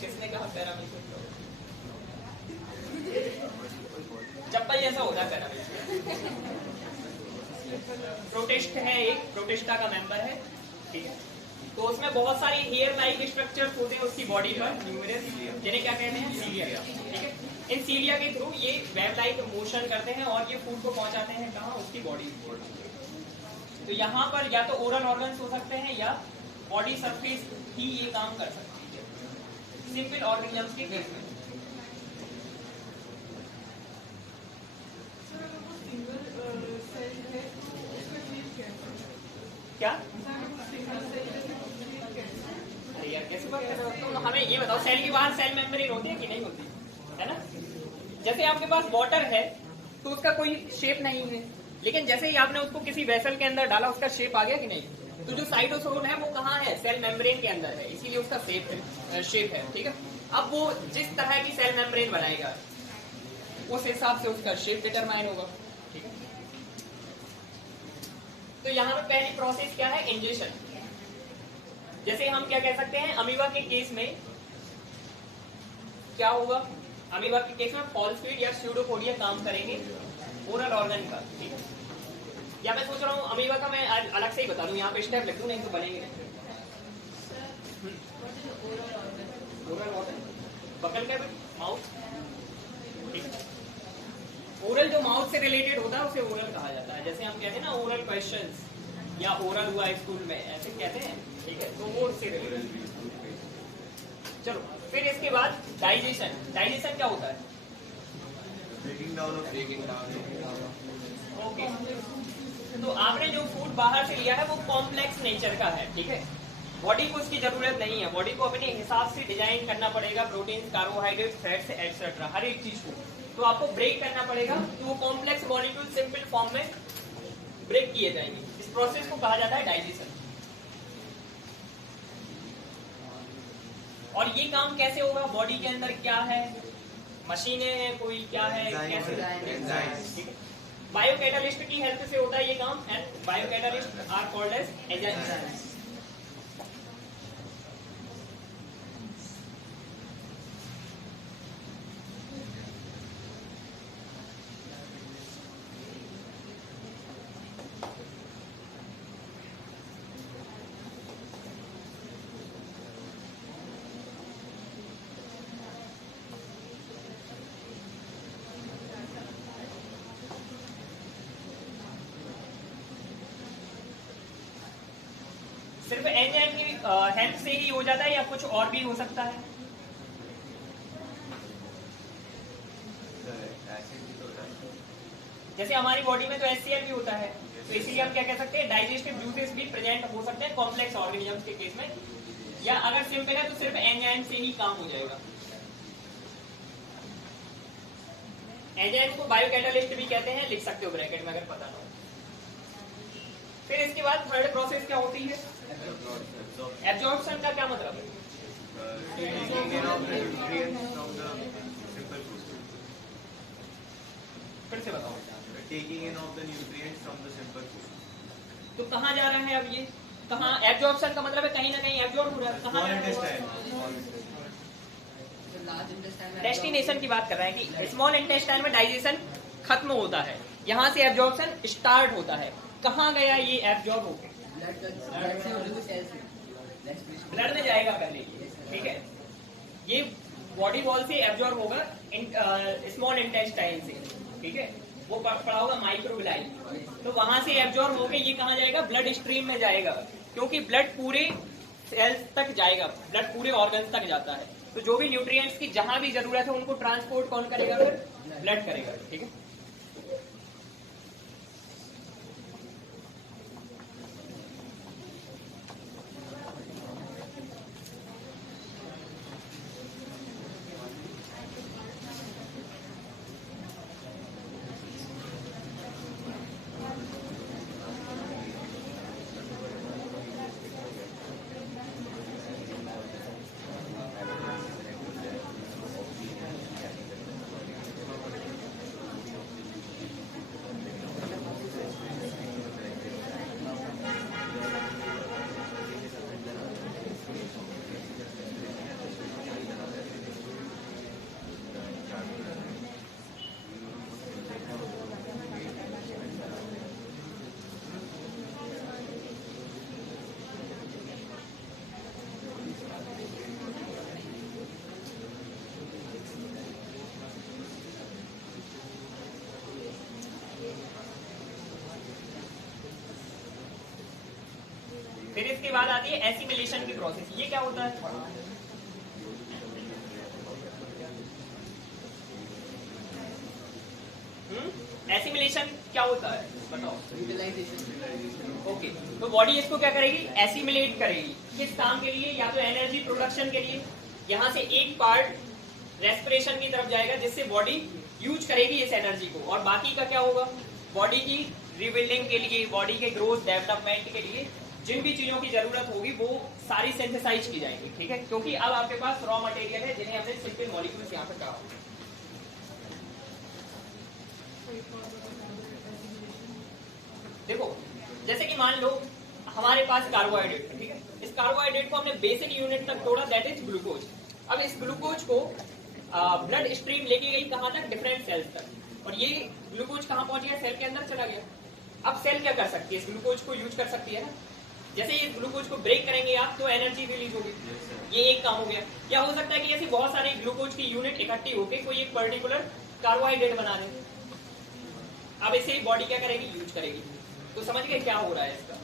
किसने कहा पैरामीशियम? चप्पल जैसा होता है पैरामीशियम। प्रोटिस्ट है, एक प्रोटिस्टा का मेंबर है। ठीक है, तो उसमें बहुत सारी हेयर लाइक स्ट्रक्चर्स होते हैं उसकी बॉडी पर, न्यूमरस, जिन्हें क्या कहते हैं? सीलिया। ठीक है, इन सीलिया के थ्रू ये वेब लाइक मोशन करते हैं और ये फूड को पहुंचाते हैं कहाँ? उसकी बॉडी। तो यहाँ पर या तो ओरल ऑर्गन्स हो सकते हैं या बॉडी सरफेस ही ये काम कर सकती है सिंपल ऑर्गेनिजम्स के केस में। क्या? अरे यार कैसे बात कर रहे हो तुम? हमें ये बताओ, सेल के बाहर सेल मेम्ब्रेन होती है कि नहीं होती है ना? जैसे आपके पास वाटर है तो उसका कोई शेप नहीं है, लेकिन जैसे ही आपने उसको किसी वेसल के अंदर डाला उसका शेप आ गया कि नहीं? तो जो साइटोसोल है वो कहाँ है? सेल मेम्ब्रेन के अंदर है, इसीलिए उसका शेप है। ठीक है, अब वो जिस तरह की सेल मेम्ब्रेन बनाएगा उस हिसाब से उसका शेप डिटरमाइन होगा। ठीक है, तो यहाँ पे पहली प्रोसेस क्या है? इंजेशन। जैसे हम क्या कह सकते हैं, अमीबा के केस में क्या होगा? अमीबा के केस में फॉल्स फीड या स्यूडोपोडिया काम करेंगे ओरल ऑर्गन का। ठीक है, या मैं सोच रहा हूँ अमीबा का मैं अलग से ही बता दूं, यहाँ पे स्टेप लिख दूं, नहीं तो बनेंगे नहीं। ओरल ऑर्गन बकल क्या? माउथ। ठीक है, ओरल जो माउथ से रिलेटेड होता है उसे ओरल कहा जाता है। जैसे हम कहते हैं ना ओरल क्वेश्चंस या ओरल हुआ स्कूल में, ऐसे कहते हैं। ठीक है, तो वो उससे रिलेटेड। चलो, फिर इसके बाद डाइजेशन। डाइजेशन क्या होता है? ओके, तो आपने जो फूड बाहर से लिया है वो कॉम्प्लेक्स नेचर का है। ठीक है, बॉडी को उसकी जरूरत नहीं है, बॉडी को अपने हिसाब से डिजाइन करना पड़ेगा, प्रोटीन, कार्बोहाइड्रेट, फैट्स एटसेट्रा, हर एक चीज को तो आपको ब्रेक करना पड़ेगा। तो वो कॉम्प्लेक्स मॉलिक्यूल सिंपल फॉर्म में ब्रेक किए जाएंगे। इस प्रोसेस को कहा जाता है डाइजेशन। और ये काम कैसे होगा? बॉडी के अंदर क्या है? मशीनें हैं कोई, क्या है, कैसे? बायो कैटालिस्ट की हेल्प से होता है ये काम, and biocatalyst are called as enzymes. सिर्फ एंजाइम की हेल्प से ही हो जाता है या कुछ और भी हो सकता है? जैसे हमारी बॉडी में तो HCl भी होता है, तो इसीलिए हम क्या कह सकते हैं, डाइजेस्टिव जूसेस भी प्रेजेंट हो सकते हैं कॉम्प्लेक्स ऑर्गेनिजम्स के केस में, या अगर सिंपल है तो सिर्फ एंजाइम से ही काम हो जाएगा। एंजाइम को बायोकैटालिस्ट भी कहते हैं, लिख सकते हो ब्रैकेट में अगर पता ना हो। फिर इसके बाद थर्ड प्रोसेस क्या होती है, एब्जॉर्प्शन का क्या मतलब है? फिर से बताओ। Taking in of the nutrients from the simple food. तो कहाँ जा रहा है अब ये, कहाँ एब्जॉर्प्शन का मतलब है कहीं ना कहीं एब्जॉर्ब हो रहा है, कहाँ डेस्टिनेशन की बात कर रहे हैं कि स्मॉल इंटेस्टाइन में डाइजेशन खत्म होता है, यहाँ से एब्जॉर्प्शन स्टार्ट होता है, कहाँ गया ये एब्जॉर्ब होकर? ब्लड में जाएगा पहले, ठीक है, ये बॉडी वॉल से एब्जॉर्ब होगा स्मॉल इंटेस्टाइन से, ठीक है, वो पड़ा होगा माइक्रोबिलाई, तो वहां से एब्जॉर्ब होके ये कहाँ जाएगा, ब्लड स्ट्रीम में जाएगा, क्योंकि ब्लड पूरे सेल्स तक जाएगा, ब्लड पूरे ऑर्गन्स तक जाता है, तो जो भी न्यूट्रिएंट्स की जहां भी जरूरत है उनको ट्रांसपोर्ट कौन करेगा, फिर ब्लड करेगा, ठीक है। फिर इसके बाद आती है एसिमिलेशन की प्रोसेस, ये क्या होता है? एसिमिलेशन क्या होता है बताओ? ओके, तो बॉडी इसको क्या करेगी, एसिमिलेट करेगी, किस काम के लिए, या तो एनर्जी प्रोडक्शन के लिए, यहाँ से एक पार्ट रेस्पिरेशन की तरफ जाएगा जिससे बॉडी यूज करेगी इस एनर्जी को, और बाकी का क्या होगा, बॉडी की रिबिल्डिंग के लिए, बॉडी के ग्रोथ डेवलपमेंट के लिए जिन भी चीजों की जरूरत होगी वो सारी सिंथेसाइज की जाएंगी, ठीक है, क्योंकि अब आपके पास रॉ मटेरियल है जिन्हें हमने सिंपल मॉलिक्यूल्स यहाँ पे कहा। देखो जैसे कि मान लो हमारे पास कार्बोहाइड्रेट है, ठीक है, इस कार्बोहाइड्रेट को हमने बेसिक यूनिट तक तोड़ा, दैट इज ग्लूकोज। अब इस ग्लूकोज को ब्लड स्ट्रीम लेके गई कहाँ तक, डिफरेंट सेल्स तक, और ये ग्लूकोज कहाँ पहुंच गया, सेल के अंदर चला गया। अब सेल क्या कर सकती है, इस ग्लूकोज को यूज कर सकती है ना, जैसे ये ग्लूकोज को ब्रेक करेंगे आप तो एनर्जी रिलीज होगी, ये एक काम हो गया। या हो सकता है कि ऐसी बहुत सारी ग्लूकोज की यूनिट इकट्ठी होकर कोई एक पर्टिकुलर कार्बोहाइड्रेट बना दे, अब इसे बॉडी क्या करेगी, यूज करेगी। तो समझ गए क्या हो रहा है इसका?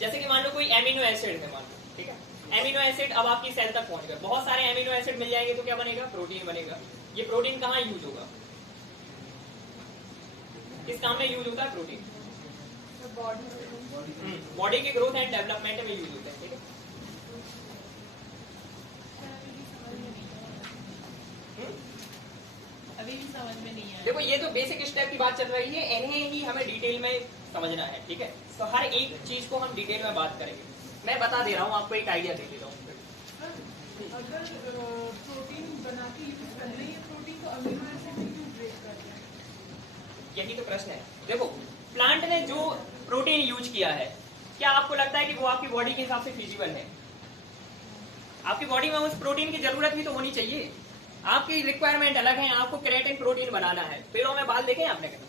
जैसे कि मान लो कोई एमिनो एसिड है, मान लो, ठीक है, एमिनो एसिड अब आपकी सेल तक पहुंच गया, बहुत सारे एमिनो एसिड मिल जाएंगे तो क्या बनेगा, प्रोटीन बनेगा। ये प्रोटीन कहाँ यूज होगा, किस काम में यूज होता है प्रोटीन? बॉडी के ग्रोथ एंड डेवलपमेंट में यूज होता है, ठीक है। अभी भी समझ में नहीं आया। देखो ये तो बेसिक स्टेप की बात चल रही है, इन्हें ही हमें डिटेल में समझना है, ठीक है, तो हर एक चीज को हम डिटेल में बात करेंगे। मैं बता दे रहा हूँ आपको, एक आइडिया दे देता हूँ। अगर प्रोटीन बना के यूज कर रहे हैं, प्रोटीन को अमीनो एसिड में क्यों ब्रेक कर रहे हैं? यही तो प्रश्न है। देखो प्लांट ने जो प्रोटीन यूज किया है, क्या आपको लगता है कि वो आपकी बॉडी के हिसाब से फिजिबल है? आपकी बॉडी में उस प्रोटीन की जरूरत भी तो होनी चाहिए, आपकी रिक्वायरमेंट अलग है। आपको केराटिन प्रोटीन बनाना है, पेड़ों में बाल देखे आपने कभी?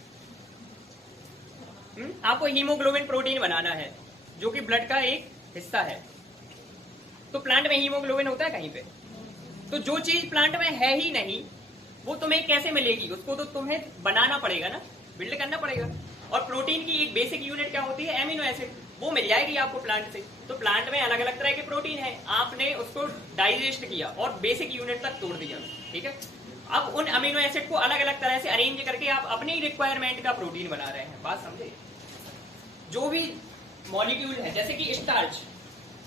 आपको हीमोग्लोबिन प्रोटीन बनाना है जो कि ब्लड का एक हिस्सा है, तो प्लांट में हीमोग्लोबिन होता है कहीं पे? तो जो चीज प्लांट में है ही नहीं वो तुम्हें कैसे मिलेगी, उसको तो तुम्हें बनाना पड़ेगा ना, बिल्ड करना पड़ेगा। और प्रोटीन की एक बेसिक यूनिट क्या होती है, एमिनो एसिड, वो मिल जाएगी आपको प्लांट से। तो प्लांट में अलग अलग तरह के प्रोटीन है, आपने उसको डाइजेस्ट किया और बेसिक यूनिट तक तोड़ दिया, ठीक है। अब उन अमीनो एसिड को अलग अलग तरह से अरेंज करके आप अपने ही रिक्वायरमेंट का प्रोटीन बना रहे हैं। बात समझे? जो भी मॉलिक्यूल है, जैसे कि स्टार्च,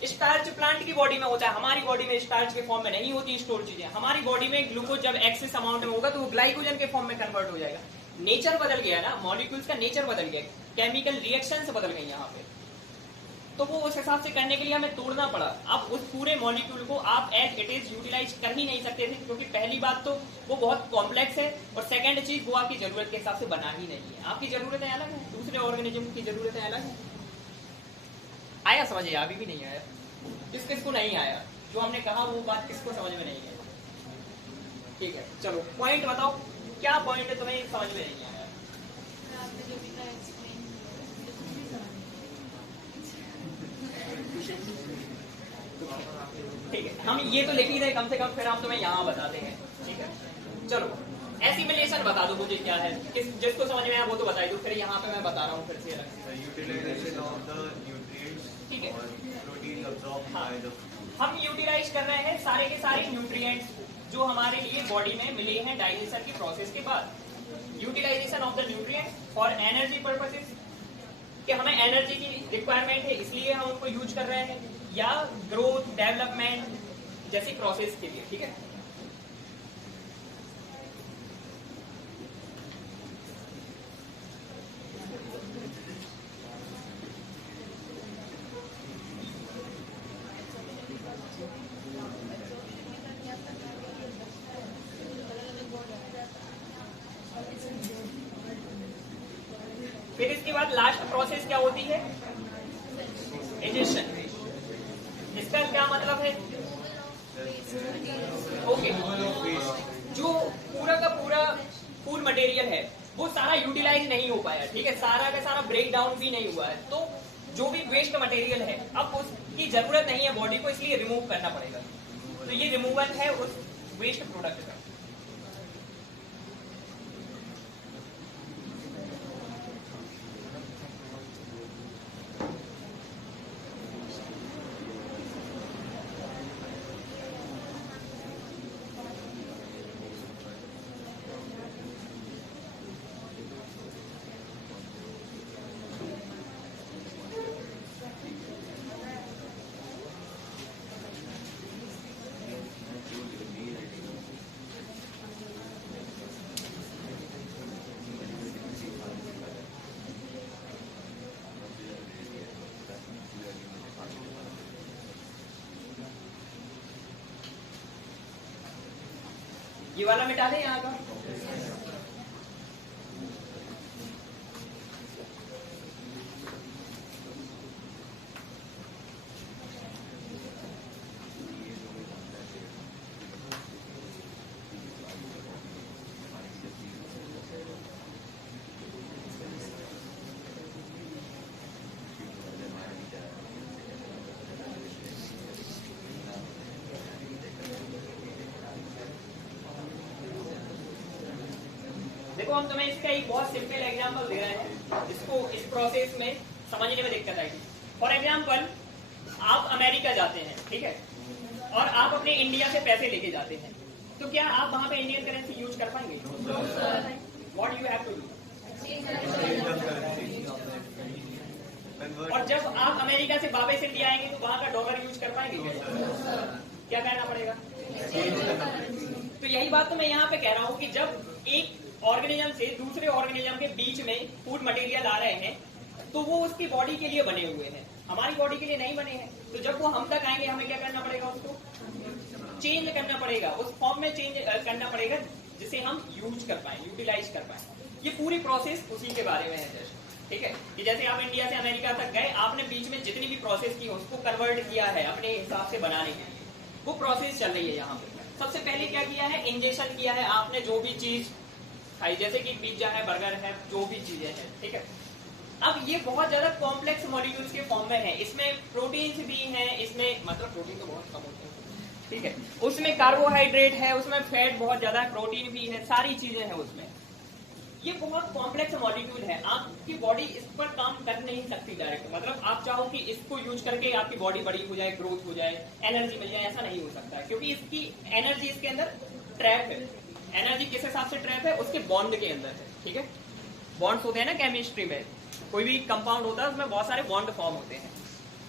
स्टार्च प्लांट की बॉडी में होता है, हमारी बॉडी में स्टार्च के फॉर्म में नहीं होती स्टोर चीजें। हमारी बॉडी में ग्लूकोज जब एक्सेस अमाउंट में होगा तो वो ग्लाइकोजन के फॉर्म में कन्वर्ट हो जाएगा। नेचर बदल गया ना, मॉलिक्यूल्स का नेचर बदल गया, केमिकल रिएक्शन से बदल गई यहाँ पे, तो वो उस हिसाब से करने के लिए हमें तोड़ना पड़ा। अब उस पूरे मॉलिक्यूल को आप एज इट इज यूटिलाइज कर ही नहीं सकते थे, क्योंकि पहली बात तो वो बहुत कॉम्प्लेक्स है, और सेकंड चीज वो आपकी जरूरत के हिसाब से बना ही नहीं है। आपकी जरूरतें अलग है, दूसरे ऑर्गेनिज्म की जरूरतें अलग है। आया समझिए? अभी भी नहीं आया? किस किस को नहीं आया? जो हमने कहा वो बात किसको समझ में नहीं है? ठीक है, चलो पॉइंट बताओ, क्या पॉइंट है तुम्हें समझ में नहीं आया? ठीक है, हम ये तो लिख ही रहे कम से कम, फिर हम तुम्हें यहाँ बता देंगे। ठीक है, चलो एसिमिलेशन बता दो मुझे क्या है, जिसको समझ में आया वो तो बताई दो, फिर यहाँ पे मैं बता रहा हूँ फिर से अलग। यूटिलाइजेशन ऑफ द न्यूट्रिएंट्स, ठीक है, और protein absorb by the food. हम यूटिलाइज कर रहे हैं सारे के सारे न्यूट्रिएंट्स जो हमारे लिए बॉडी में मिले हैं डाइजेशन की प्रोसेस के बाद। Utilisation of the nutrients for energy purposes, कि हमें एनर्जी की रिक्वायरमेंट है इसलिए हम उनको यूज कर रहे हैं, या ग्रोथ डेवलपमेंट जैसी प्रोसेस के लिए। ठीक है, फिर इसके बाद लास्ट प्रोसेस क्या होती है? एजेशन। इसका क्या मतलब है? ओके, जो पूरा का पूरा फूड मटेरियल है वो सारा यूटिलाइज नहीं हो पाया, ठीक है, सारा का सारा ब्रेक डाउन भी नहीं हुआ है, तो जो भी वेस्ट मटेरियल है अब उसकी जरूरत नहीं है बॉडी को, इसलिए रिमूव करना पड़ेगा। तो ये रिमूवल है उस वेस्ट प्रोडक्ट का। ये वाला मिटा दें यहाँ का। देखो हम तुम्हें इसका एक बहुत सिंपल एग्जांपल दे रहे हैं, इसको इस प्रोसेस में समझने में दिक्कत आएगी। फॉर एग्जांपल आप अमेरिका जाते हैं, ठीक है, और आप अपने इंडिया से पैसे लेके जाते हैं, तो क्या आप वहां पे इंडियन करेंसी यूज कर पाएंगे? What you have to do? और जब आप अमेरिका से वापस इंडिया आएंगे तो वहां का डॉलर यूज कर पाएंगे? क्या करना पड़ेगा? तो यही बात तो मैं यहाँ पे कह रहा हूँ कि जब एक ऑर्गेनिज्म से दूसरे ऑर्गेनिज्म के बीच में फूड मटेरियल आ रहे हैं तो वो उसकी बॉडी के लिए बने हुए हैं, हमारी बॉडी के लिए नहीं बने हैं। तो जब वो हम तक आएंगे हमें क्या करना पड़ेगा? उसको चेंज करना पड़ेगा, उस फॉर्म में चेंज करना पड़ेगा जिसे हम यूज कर पाए, यूटिलाइज कर पाए। ये पूरी प्रोसेस उसी के बारे में है जस्ट, ठीक है, कि जैसे आप इंडिया से अमेरिका तक गए, आपने बीच में जितनी भी प्रोसेस की उसको कन्वर्ट किया है अपने हिसाब से बनाने के लिए, वो प्रोसेस चल रही है यहाँ पे। सबसे पहले क्या किया है? इंजेक्शन किया है आपने, जो भी चीज खाई, जैसे कि पिज्जा है, बर्गर है, जो भी चीजें हैं, ठीक है। अब ये बहुत ज्यादा कॉम्प्लेक्स मॉलिक्यूल्स के फॉर्म में है, इसमें प्रोटीन्स भी हैं, इसमें मतलब प्रोटीन तो बहुत कम होते हैं, ठीक है, उसमें कार्बोहाइड्रेट है, उसमें फैट बहुत ज्यादा है, प्रोटीन भी है, सारी चीजें हैं उसमें। ये बहुत कॉम्प्लेक्स मॉलिक्यूल है, आपकी बॉडी इस पर काम कर नहीं सकती डायरेक्ट। मतलब आप चाहो कि इसको यूज करके आपकी बॉडी बड़ी हो जाए, ग्रोथ हो जाए, एनर्जी मिल जाए, ऐसा नहीं हो सकता है, क्योंकि इसकी एनर्जी इसके अंदर ट्रैप है, एनर्जी किस हिसाब से ट्रैप है, उसके बॉन्ड के अंदर है, ठीक है। बॉन्ड्स होते हैं ना केमिस्ट्री में, कोई भी कंपाउंड होता है उसमें बहुत सारे बॉन्ड फॉर्म होते हैं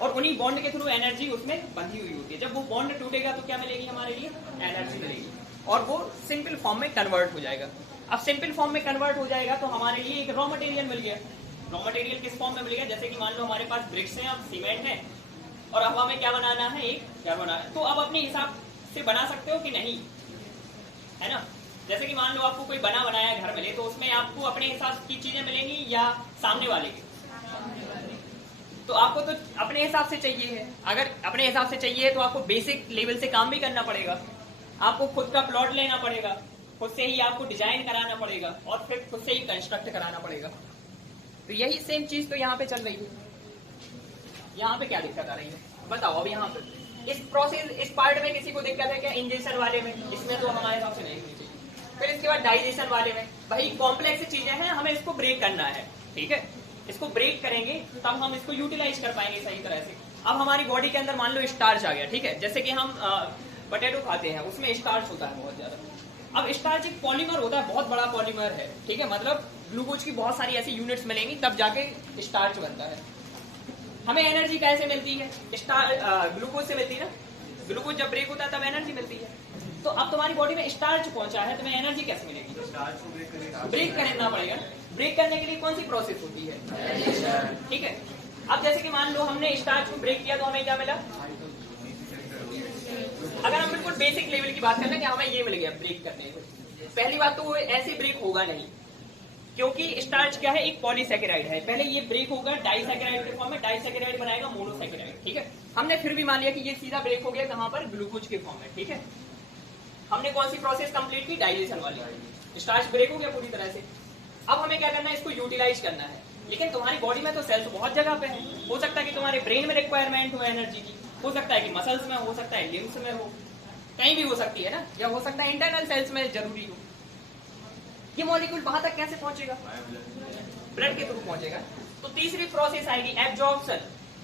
और उन्हीं बॉन्ड के थ्रू एनर्जी उसमें बंधी हुई होती है। जब वो बॉन्ड टूटेगा तो क्या मिलेगी हमारे लिए, एनर्जी मिलेगी और वो सिंपल फॉर्म में कन्वर्ट हो जाएगा। अब सिंपल फॉर्म में कन्वर्ट हो जाएगा तो हमारे लिए एक रॉ मटेरियल मिल गया। रॉ मटेरियल किस फॉर्म में मिल गया, जैसे कि मान लो हमारे पास ब्रिक्स हैं, अब सीमेंट है और अब हमें क्या बनाना है, एक घर बनाना है, तो अब अपने हिसाब से बना सकते हो कि नहीं, है ना। जैसे कि मान लो आपको कोई बना बनाया घर मिले तो उसमें आपको अपने हिसाब की चीजें मिलेंगी या सामने वाले की, तो आपको तो अपने हिसाब से चाहिए है। अगर अपने हिसाब से चाहिए तो आपको बेसिक लेवल से काम भी करना पड़ेगा, आपको खुद का प्लॉट लेना पड़ेगा, खुद से ही आपको डिजाइन कराना पड़ेगा और फिर खुद से ही कंस्ट्रक्ट कराना पड़ेगा। तो यही सेम चीज तो यहाँ पे चल रही है। यहाँ पे क्या दिक्कत आ रही है बताओ। अब यहाँ पे इस प्रोसेस, इस पार्ट में किसी को दिक्कत है क्या, इंजेक्शन वाले में, इसमें तो हमारे हिसाब से नहीं होनी चाहिए। फिर इसके बाद डाइजेशन वाले में, भाई कॉम्प्लेक्स चीजें हैं, हमें इसको ब्रेक करना है, ठीक है। इसको ब्रेक करेंगे तब हम इसको यूटिलाइज कर पाएंगे सही तरह से। अब हमारी बॉडी के अंदर मान लो स्टार्च आ गया, ठीक है, जैसे कि हम पोटैटो खाते हैं उसमें स्टार्च होता है बहुत ज्यादा। अब स्टार्च एक पॉलीमर होता है, बहुत बड़ा पॉलीमर है, ठीक है, मतलब ग्लूकोज की बहुत सारी ऐसी यूनिट्स मिलेंगी तब जाके स्टार्च बनता है। हमें एनर्जी कैसे मिलती है, ग्लूकोज से मिलती है ना। ग्लूकोज जब ब्रेक होता है तब एनर्जी मिलती है। तो अब तुम्हारी बॉडी में स्टार्च पहुंचा है, तुम्हें एनर्जी कैसे मिलेगी, ब्रेक करना पड़ेगा। ब्रेक करने के लिए कौन सी प्रोसेस होती है, ठीक है। अब जैसे कि मान लो हमने स्टार्च को ब्रेक किया तो हमें क्या मिला, अगर हम बिल्कुल बेसिक लेवल की बात करें कि हमें ये मिल गया ब्रेक करने को, पहली बात तो वो ऐसे ब्रेक होगा नहीं, क्योंकि स्टार्च क्या है, एक पॉलीसैकेराइड है। पहले ये ब्रेक होगा डाइसैकेराइड के फॉर्म में, डाइसैकेराइड बनाएगा मोनोसैकेराइड, ठीक है। हमने फिर भी मान लिया कि ये सीधा ब्रेक हो गया कहां पर, ग्लूकोज के फॉर्म में, ठीक है। हमने कौन सी प्रोसेस कंप्लीट की, डाइजेशन वाली। स्टार्च ब्रेक हो गया पूरी तरह से। अब हमें क्या करना है, इसको यूटिलाइज करना है। लेकिन तुम्हारी बॉडी में तो सेल्स बहुत जगह पे है, हो सकता है कि तुम्हारे ब्रेन में रिक्वायरमेंट हो एनर्जी की, हो सकता है कि मसल्स में हो सकता है, लिम्स में हो, कहीं भी हो सकती है ना, या हो सकता है इंटरनल सेल्स में जरूरी हो। ये मॉलिक्यूल वहां तक कैसे पहुंचेगा, ब्लड के थ्रू पहुंचेगा। तो तीसरी प्रोसेस आएगी एब्जॉर्प्शन।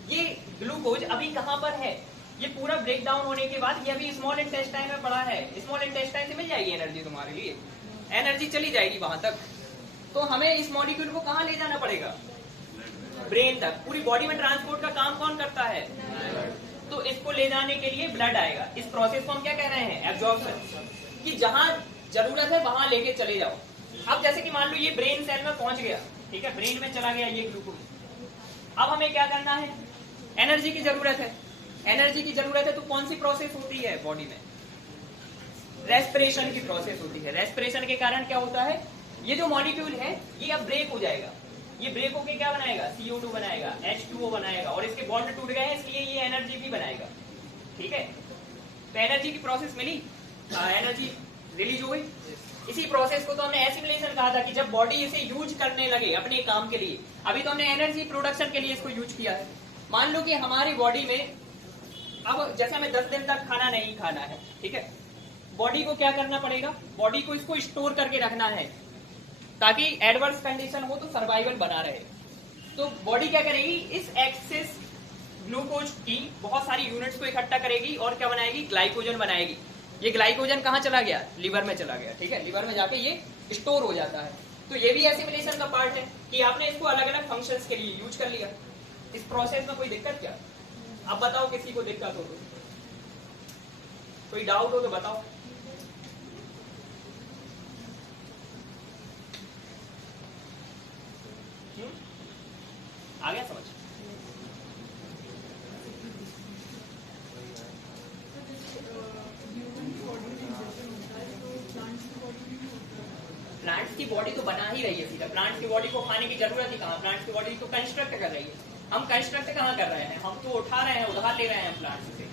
ये ग्लूकोज अभी कहां पर है, ये पूरा ब्रेक डाउन होने के बाद ये अभी स्मॉल इंटेस्टाइन में पड़ा है, स्मॉल इंटेस्टाइन से मिल जाएगी एनर्जी, तुम्हारे लिए एनर्जी चली जाएगी वहां तक। तो हमें इस मॉलिक्यूल को कहां ले जाना पड़ेगा, ब्रेन तक। पूरी बॉडी में ट्रांसपोर्ट का काम कौन करता है, तो इसको ले जाने के लिए ब्लड आएगा। इस प्रोसेस को हम क्या कह रहे हैं, एब्जॉर्प्शन, कि जहां जरूरत है वहां लेके चले जाओ। अब जैसे कि मान लो ये ब्रेन सेल में पहुंच गया, ठीक है, ब्रेन में चला गया ये ग्लूकोज। अब हमें क्या करना है, एनर्जी की जरूरत है। एनर्जी की जरूरत है तो कौन सी प्रोसेस होती है बॉडी में, रेस्पिरेशन की प्रोसेस होती है। रेस्पिरेशन के कारण क्या होता है, ये जो मॉलिक्यूल है ये अब ब्रेक हो जाएगा। ये ब्रेक होके क्या बनाएगा, CO2 बनाएगा, H2O बनाएगा, और इसके बॉन्ड टूट गए हैं इसलिए ये एनर्जी भी बनाएगा, ठीक है। तो एनर्जी की प्रोसेस मिली, एनर्जी रिलीज हो गई। इसी प्रोसेस को तो हमने एसिमिलेशन कहा था कि जब बॉडी इसे यूज करने लगे अपने काम के लिए। अभी तो हमने एनर्जी प्रोडक्शन के लिए इसको यूज किया है। मान लो कि हमारी बॉडी में अब जैसे हमें 10 दिन तक खाना नहीं खाना है, ठीक है, बॉडी को क्या करना पड़ेगा, बॉडी को इसको स्टोर करके रखना है ताकि एडवर्स कंडीशन हो तो सर्वाइवल बना रहे। तो बॉडी क्या करेगी, इस एक्सेस ग्लूकोज की बहुत सारी यूनिट्स को इकट्ठा करेगी और क्या बनाएगी, ग्लाइकोजन बनाएगी। ये ग्लाइकोजन कहाँ चला गया, लिवर में चला गया, ठीक है, लिवर में जाके ये स्टोर हो जाता है। तो ये भी एसिमिलेशन का पार्ट है कि आपने इसको अलग अलग फंक्शंस के लिए यूज कर लिया। इस प्रोसेस में कोई दिक्कत क्या, अब बताओ किसी को दिक्कत हो तो, कोई डाउट हो तो बताओ। आ गया समझ। प्लांट्स की बॉडी तो बना ही रही है सीधा, प्लांट्स की बॉडी को खाने की जरूरत ही कहाँ, प्लांट्स की बॉडी तो कंस्ट्रक्ट कर रही है। हम कंस्ट्रक्ट कहाँ कर रहे हैं, हम तो उठा रहे हैं, उधार ले रहे हैं प्लांट्स से।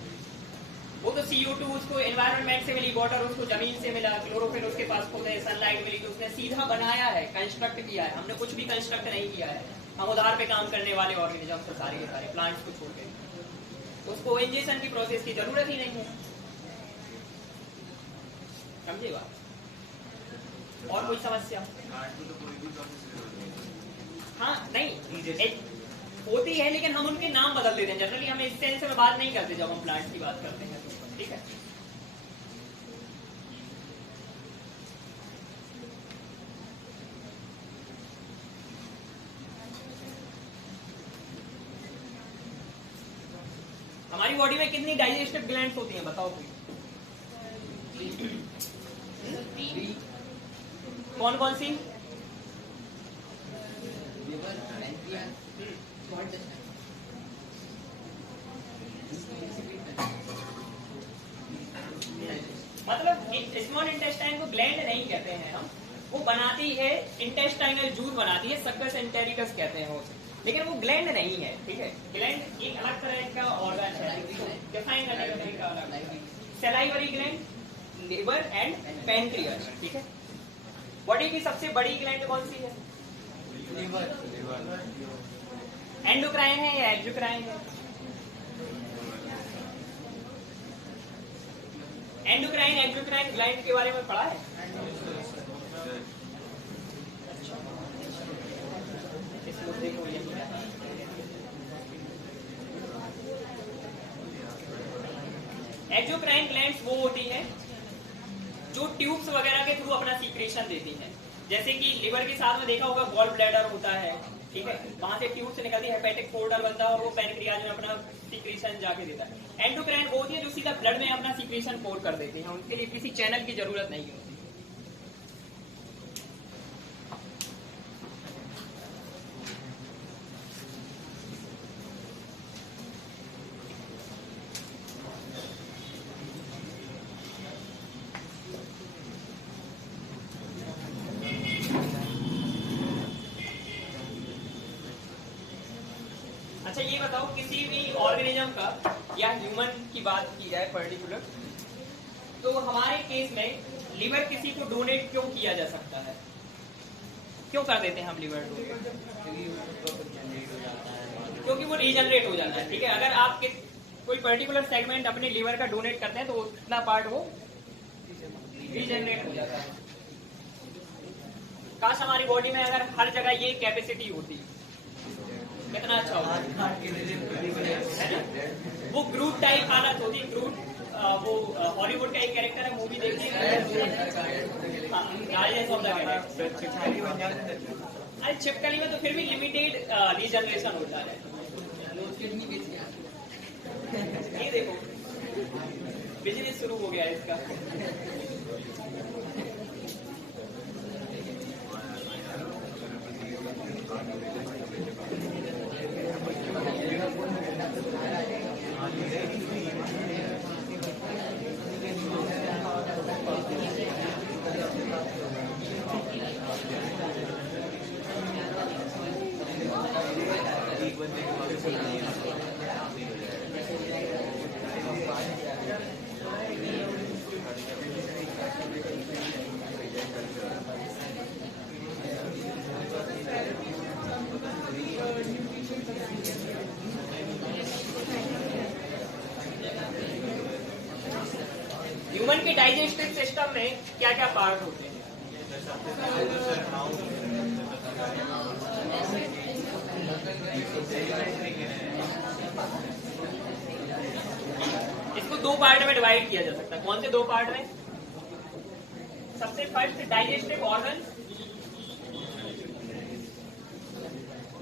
वो तो CO2 उसको एनवायरनमेंट से मिली, वाटर उसको जमीन से मिला, क्लोरोफिल उसके पास खुद है, सनलाइट मिली, तो उसने सीधा बनाया है, कंस्ट्रक्ट किया है। हमने कुछ भी कंस्ट्रक्ट नहीं किया है, हम उधार पे काम करने वाले ऑर्गेनिज्म को सारे के सारे प्लांट्स को छोड़ के, उसको इंजेक्शन की प्रोसेस की जरूरत ही नहीं है। समझे बात। और कोई समस्या, हाँ नहीं होती है, लेकिन हम उनके नाम बदल देते हैं। जनरली हम इस सेंस में बात नहीं करते जब हम प्लांट्स की बात करते हैं, ठीक है। बॉडी में कितनी डाइजेस्टिव ग्लैंड्स होती हैं बताओ कोई? कौन कौन सी? मतलब स्मॉल इंटेस्टाइन को ग्लैंड नहीं कहते हैं हम, वो बनाती है इंटेस्टाइनल जूस बनाती है, सक्कस एंटेरिकस कहते हैं वो, लेकिन वो ग्लैंड नहीं है। ठीक है, ग्लैंड एक अलग तरह का ऑर्गन है, डिफाइन करने का तरीका अलग है। Salivary gland, liver and pancreas. ठीक है, बॉडी की सबसे बड़ी ग्लैंड कौन सी है? एंडोक्राइन है या एक्सोक्राइन है? एंडोक्राइन एक्सोक्राइन ग्लैंड के बारे में पढ़ा है? इस मुद्दे को यही है। एक्सोक्राइन ग्लैंड्स वो होती हैं जो ट्यूब्स वगैरह के थ्रू अपना सीक्रेशन देती हैं, जैसे कि लिवर के साथ में देखा होगा गॉल ब्लैडर होता है। ठीक है, वहां से ट्यूब से निकलती है, हेपेटिक पोर्टल बनता है और वो पैनक्रियाज में अपना सीक्रेशन जाके देता है। एंडोक्राइन वो होती है जो सीधा ब्लड में अपना सीक्रेशन पोर कर देती है, उनके लिए किसी चैनल की जरूरत नहीं होती। अच्छा ये बताओ, किसी भी ऑर्गेनिज्म का या ह्यूमन की बात की जाए पर्टिकुलर, तो हमारे केस में लिवर किसी को डोनेट क्यों किया जा सकता है? क्यों कर देते हैं हम लिवर डोनेट? क्योंकि वो रीजनरेट हो जाता है। ठीक है, अगर आप कोई पर्टिकुलर सेगमेंट अपने लिवर का डोनेट करते हैं तो उतना पार्ट वो रीजनरेट हो जाता है। काश हमारी बॉडी में अगर हर जगह ये कैपेसिटी होती, कितना अच्छा होगा, है ना? वो ग्रूट टाइप हालत होती। ग्रूट वो हॉलीवुड का एक कैरेक्टर है, मूवी देखिए, गार्डियंस ऑफ द गैलेक्सी। अरे छिपकली में तो फिर भी लिमिटेड रीजनरेशन होता है। ये देखो बिजनेस शुरू हो गया इसका। ह्यूमन के डाइजेस्टिव सिस्टम में क्या क्या पार्ट होते हैं? इसको दो पार्ट में डिवाइड किया जा सकता है। कौन से दो पार्ट में? सबसे फर्स्ट डाइजेस्टिव ऑर्गन,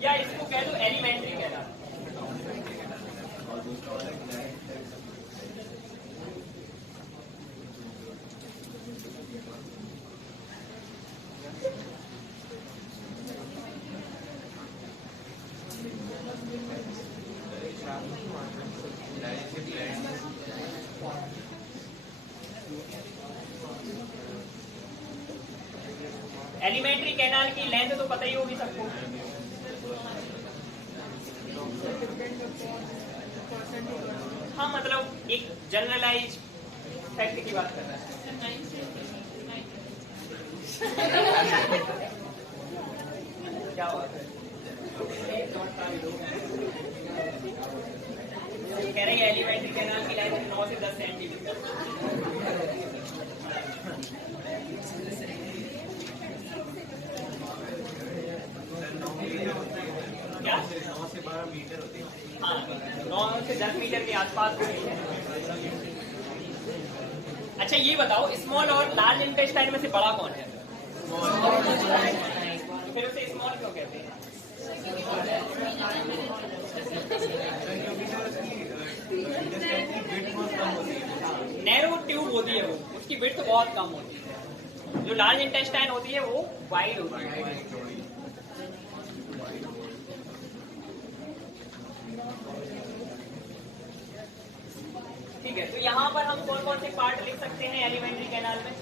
या इसको कह दो एलिमेंट्री कहना। एलिमेंट्री कैनाल की लेंथ तो पता ही होगी सबको। हाँ, मतलब एक जनरलाइज फैक्ट की बात कर रहा है। क्या बात है, कह रहे हैं एलिमेंट्री कैनाल की लेंथ 9 से 10 सेंटीमीटर। क्या 9 से 12 मीटर होती है। हाँ, 9 से 10 मीटर के आसपास होती है। अच्छा ये बताओ, स्मॉल और लार्ज इंटेस्टाइन में से बड़ा कौन है? फिर उसे स्मॉल क्यों कहते हैं? नैरो ट्यूब होती है वो, उसकी विड्थ बहुत कम होती है। जो लार्ज इंटेस्टाइन होती है वो वाइड होती है। ठीक है, तो यहाँ पर हम कौन कौन से पार्ट लिख सकते हैं एलिमेंट्री कैनाल में?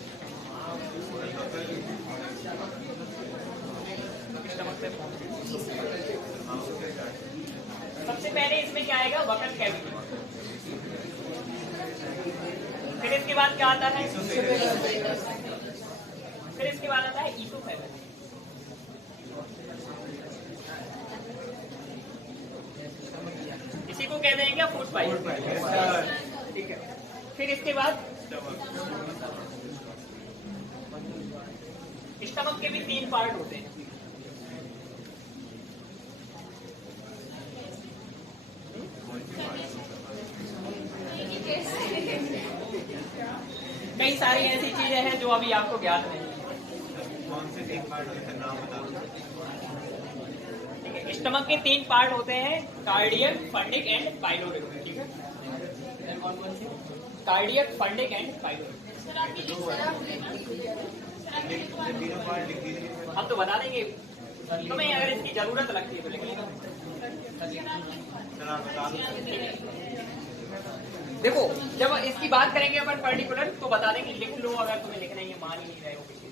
सबसे पहले इसमें क्या आएगा? वकल कैविटी। फिर इसके बाद क्या आता है? फिर इसके बाद आता है ईसोफेगस। इसी को कहते हैं क्या? Food pipe. ठीक है, फिर इसके बाद स्टमक के भी 3 पार्ट होते हैं। कई सारी ऐसी चीजें हैं जो अभी आपको ज्ञात नहीं। कौन से 3 पार्ट होते हैं, नाम बता दो। ठीक है, स्टमक के 3 पार्ट होते हैं, कार्डियक, फंडिक एंड पाइलोरिक। ठीक है, कौन कौन से? Cardiac, fundic and pyloric. तीनों पार्ट लिख दीजिए। हम तो बता देंगे तुम्हें, अगर इसकी जरूरत लगती है तो लिख लेना। सर आप बता दो। देखो, जब इसकी बात करेंगे अपन पर्टिकुलर तो बता देंगे, लिख लो अगर तुम्हें लिखना है, ये मान ही नहीं रहे हो किसी।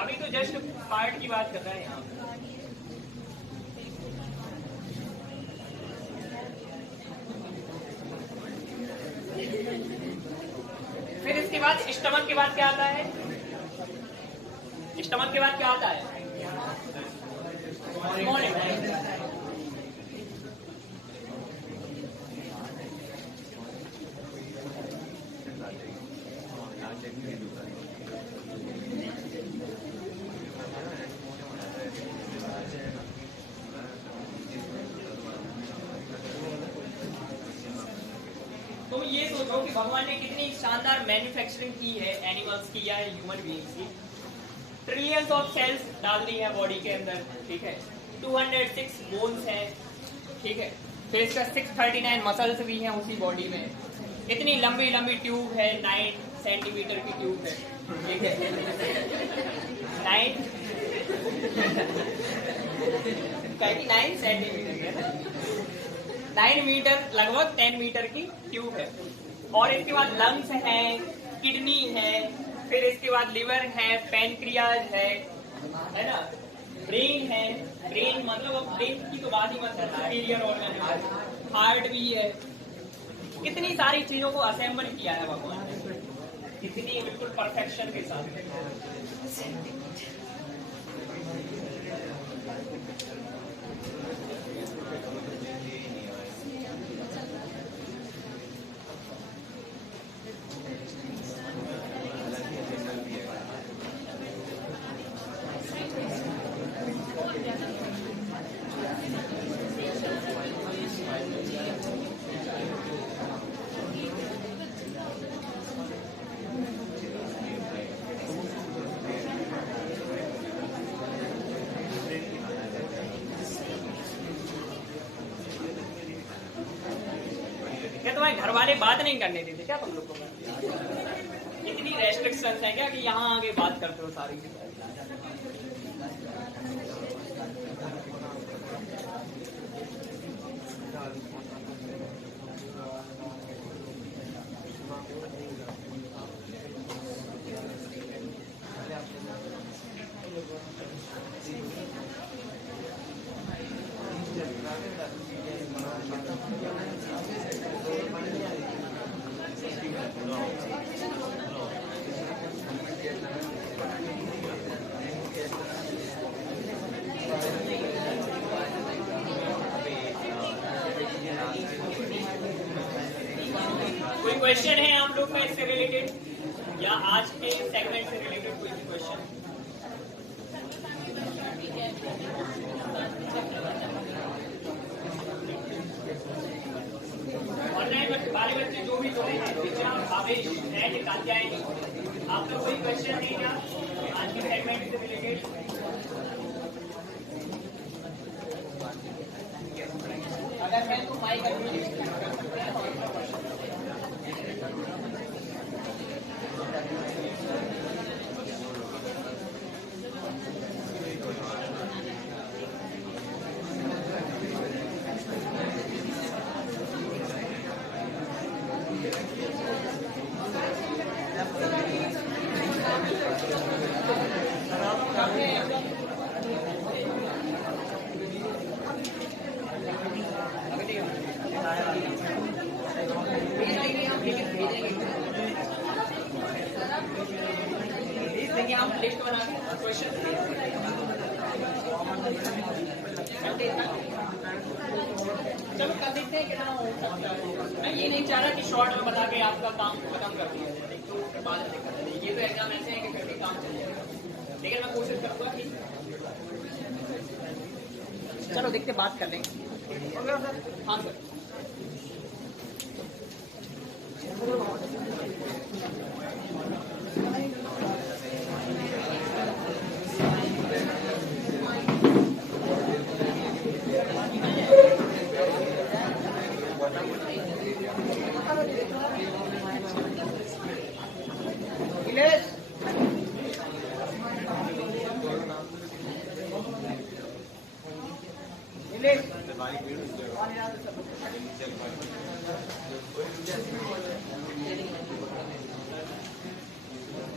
अभी तो जस्ट पार्ट की बात कर रहे हैं यहाँ। फिर इसके बाद स्टमक के बाद क्या आता है? स्टमक के बाद क्या आता है? Small intestine. तुम ये सोचो कि भगवान ने कितनी शानदार मैन्युफैक्चरिंग की है एनिमल्स की या ह्यूमन बीइंग्स की। ट्रिलियंस ऑफ सेल्स डाल दी है बॉडी के अंदर। ठीक है, 206 बोन्स हैं। ठीक है, फिर इसका 639 मसल्स भी हैं उसी बॉडी में। इतनी लंबी लंबी ट्यूब है, 9 सेंटीमीटर की ट्यूब है। ठीक है, 9 सेंटीमीटर है ना, 9 मीटर, लगभग 10 मीटर की ट्यूब है। और इसके बाद लंग्स है, किडनी है, फिर इसके बाद लिवर है, पैनक्रियाज है ना, ब्रेन है। ब्रेन मतलब अब ब्रेन की तो बात ही मत करना, इंटीरियर ऑर्गन है, हार्ट भी है। कितनी सारी चीजों को असेंबल किया है भगवान ने, कितनी बिल्कुल परफेक्शन के साथ। तुम्हारे घर वाले बात नहीं करने देते क्या तुम लोग को? इतनी रेस्ट्रिक्शंस है क्या कि यहाँ आगे बात करते हो सारी? कोई क्वेश्चन है आप लोग का इससे रिलेटेड या आज के सेगमेंट से रिलेटेड कोई भी क्वेश्चन? ऑनलाइन वाले बच्चे जो भी लोग हैं, विद्या, भावेश, एंड कात्यायनी, आपका कोई क्वेश्चन नहीं है आज के सेगमेंट से रिलेटेड? देखिए आप लिस्ट बना के क्वेश्चन चलो कर देखते हैं कितना हो सकता है। मैं ये नहीं चाह रहा कि शॉर्ट में बता के आपका काम खत्म कर दिया जाए, तो बाद में दिक्कत नहीं। ये तो एग्जाम ऐसे है कि फिर भी काम चल जाएगा, लेकिन मैं कोशिश करूंगा कि चलो देखते बात कर लेंगे। हाँ सर Like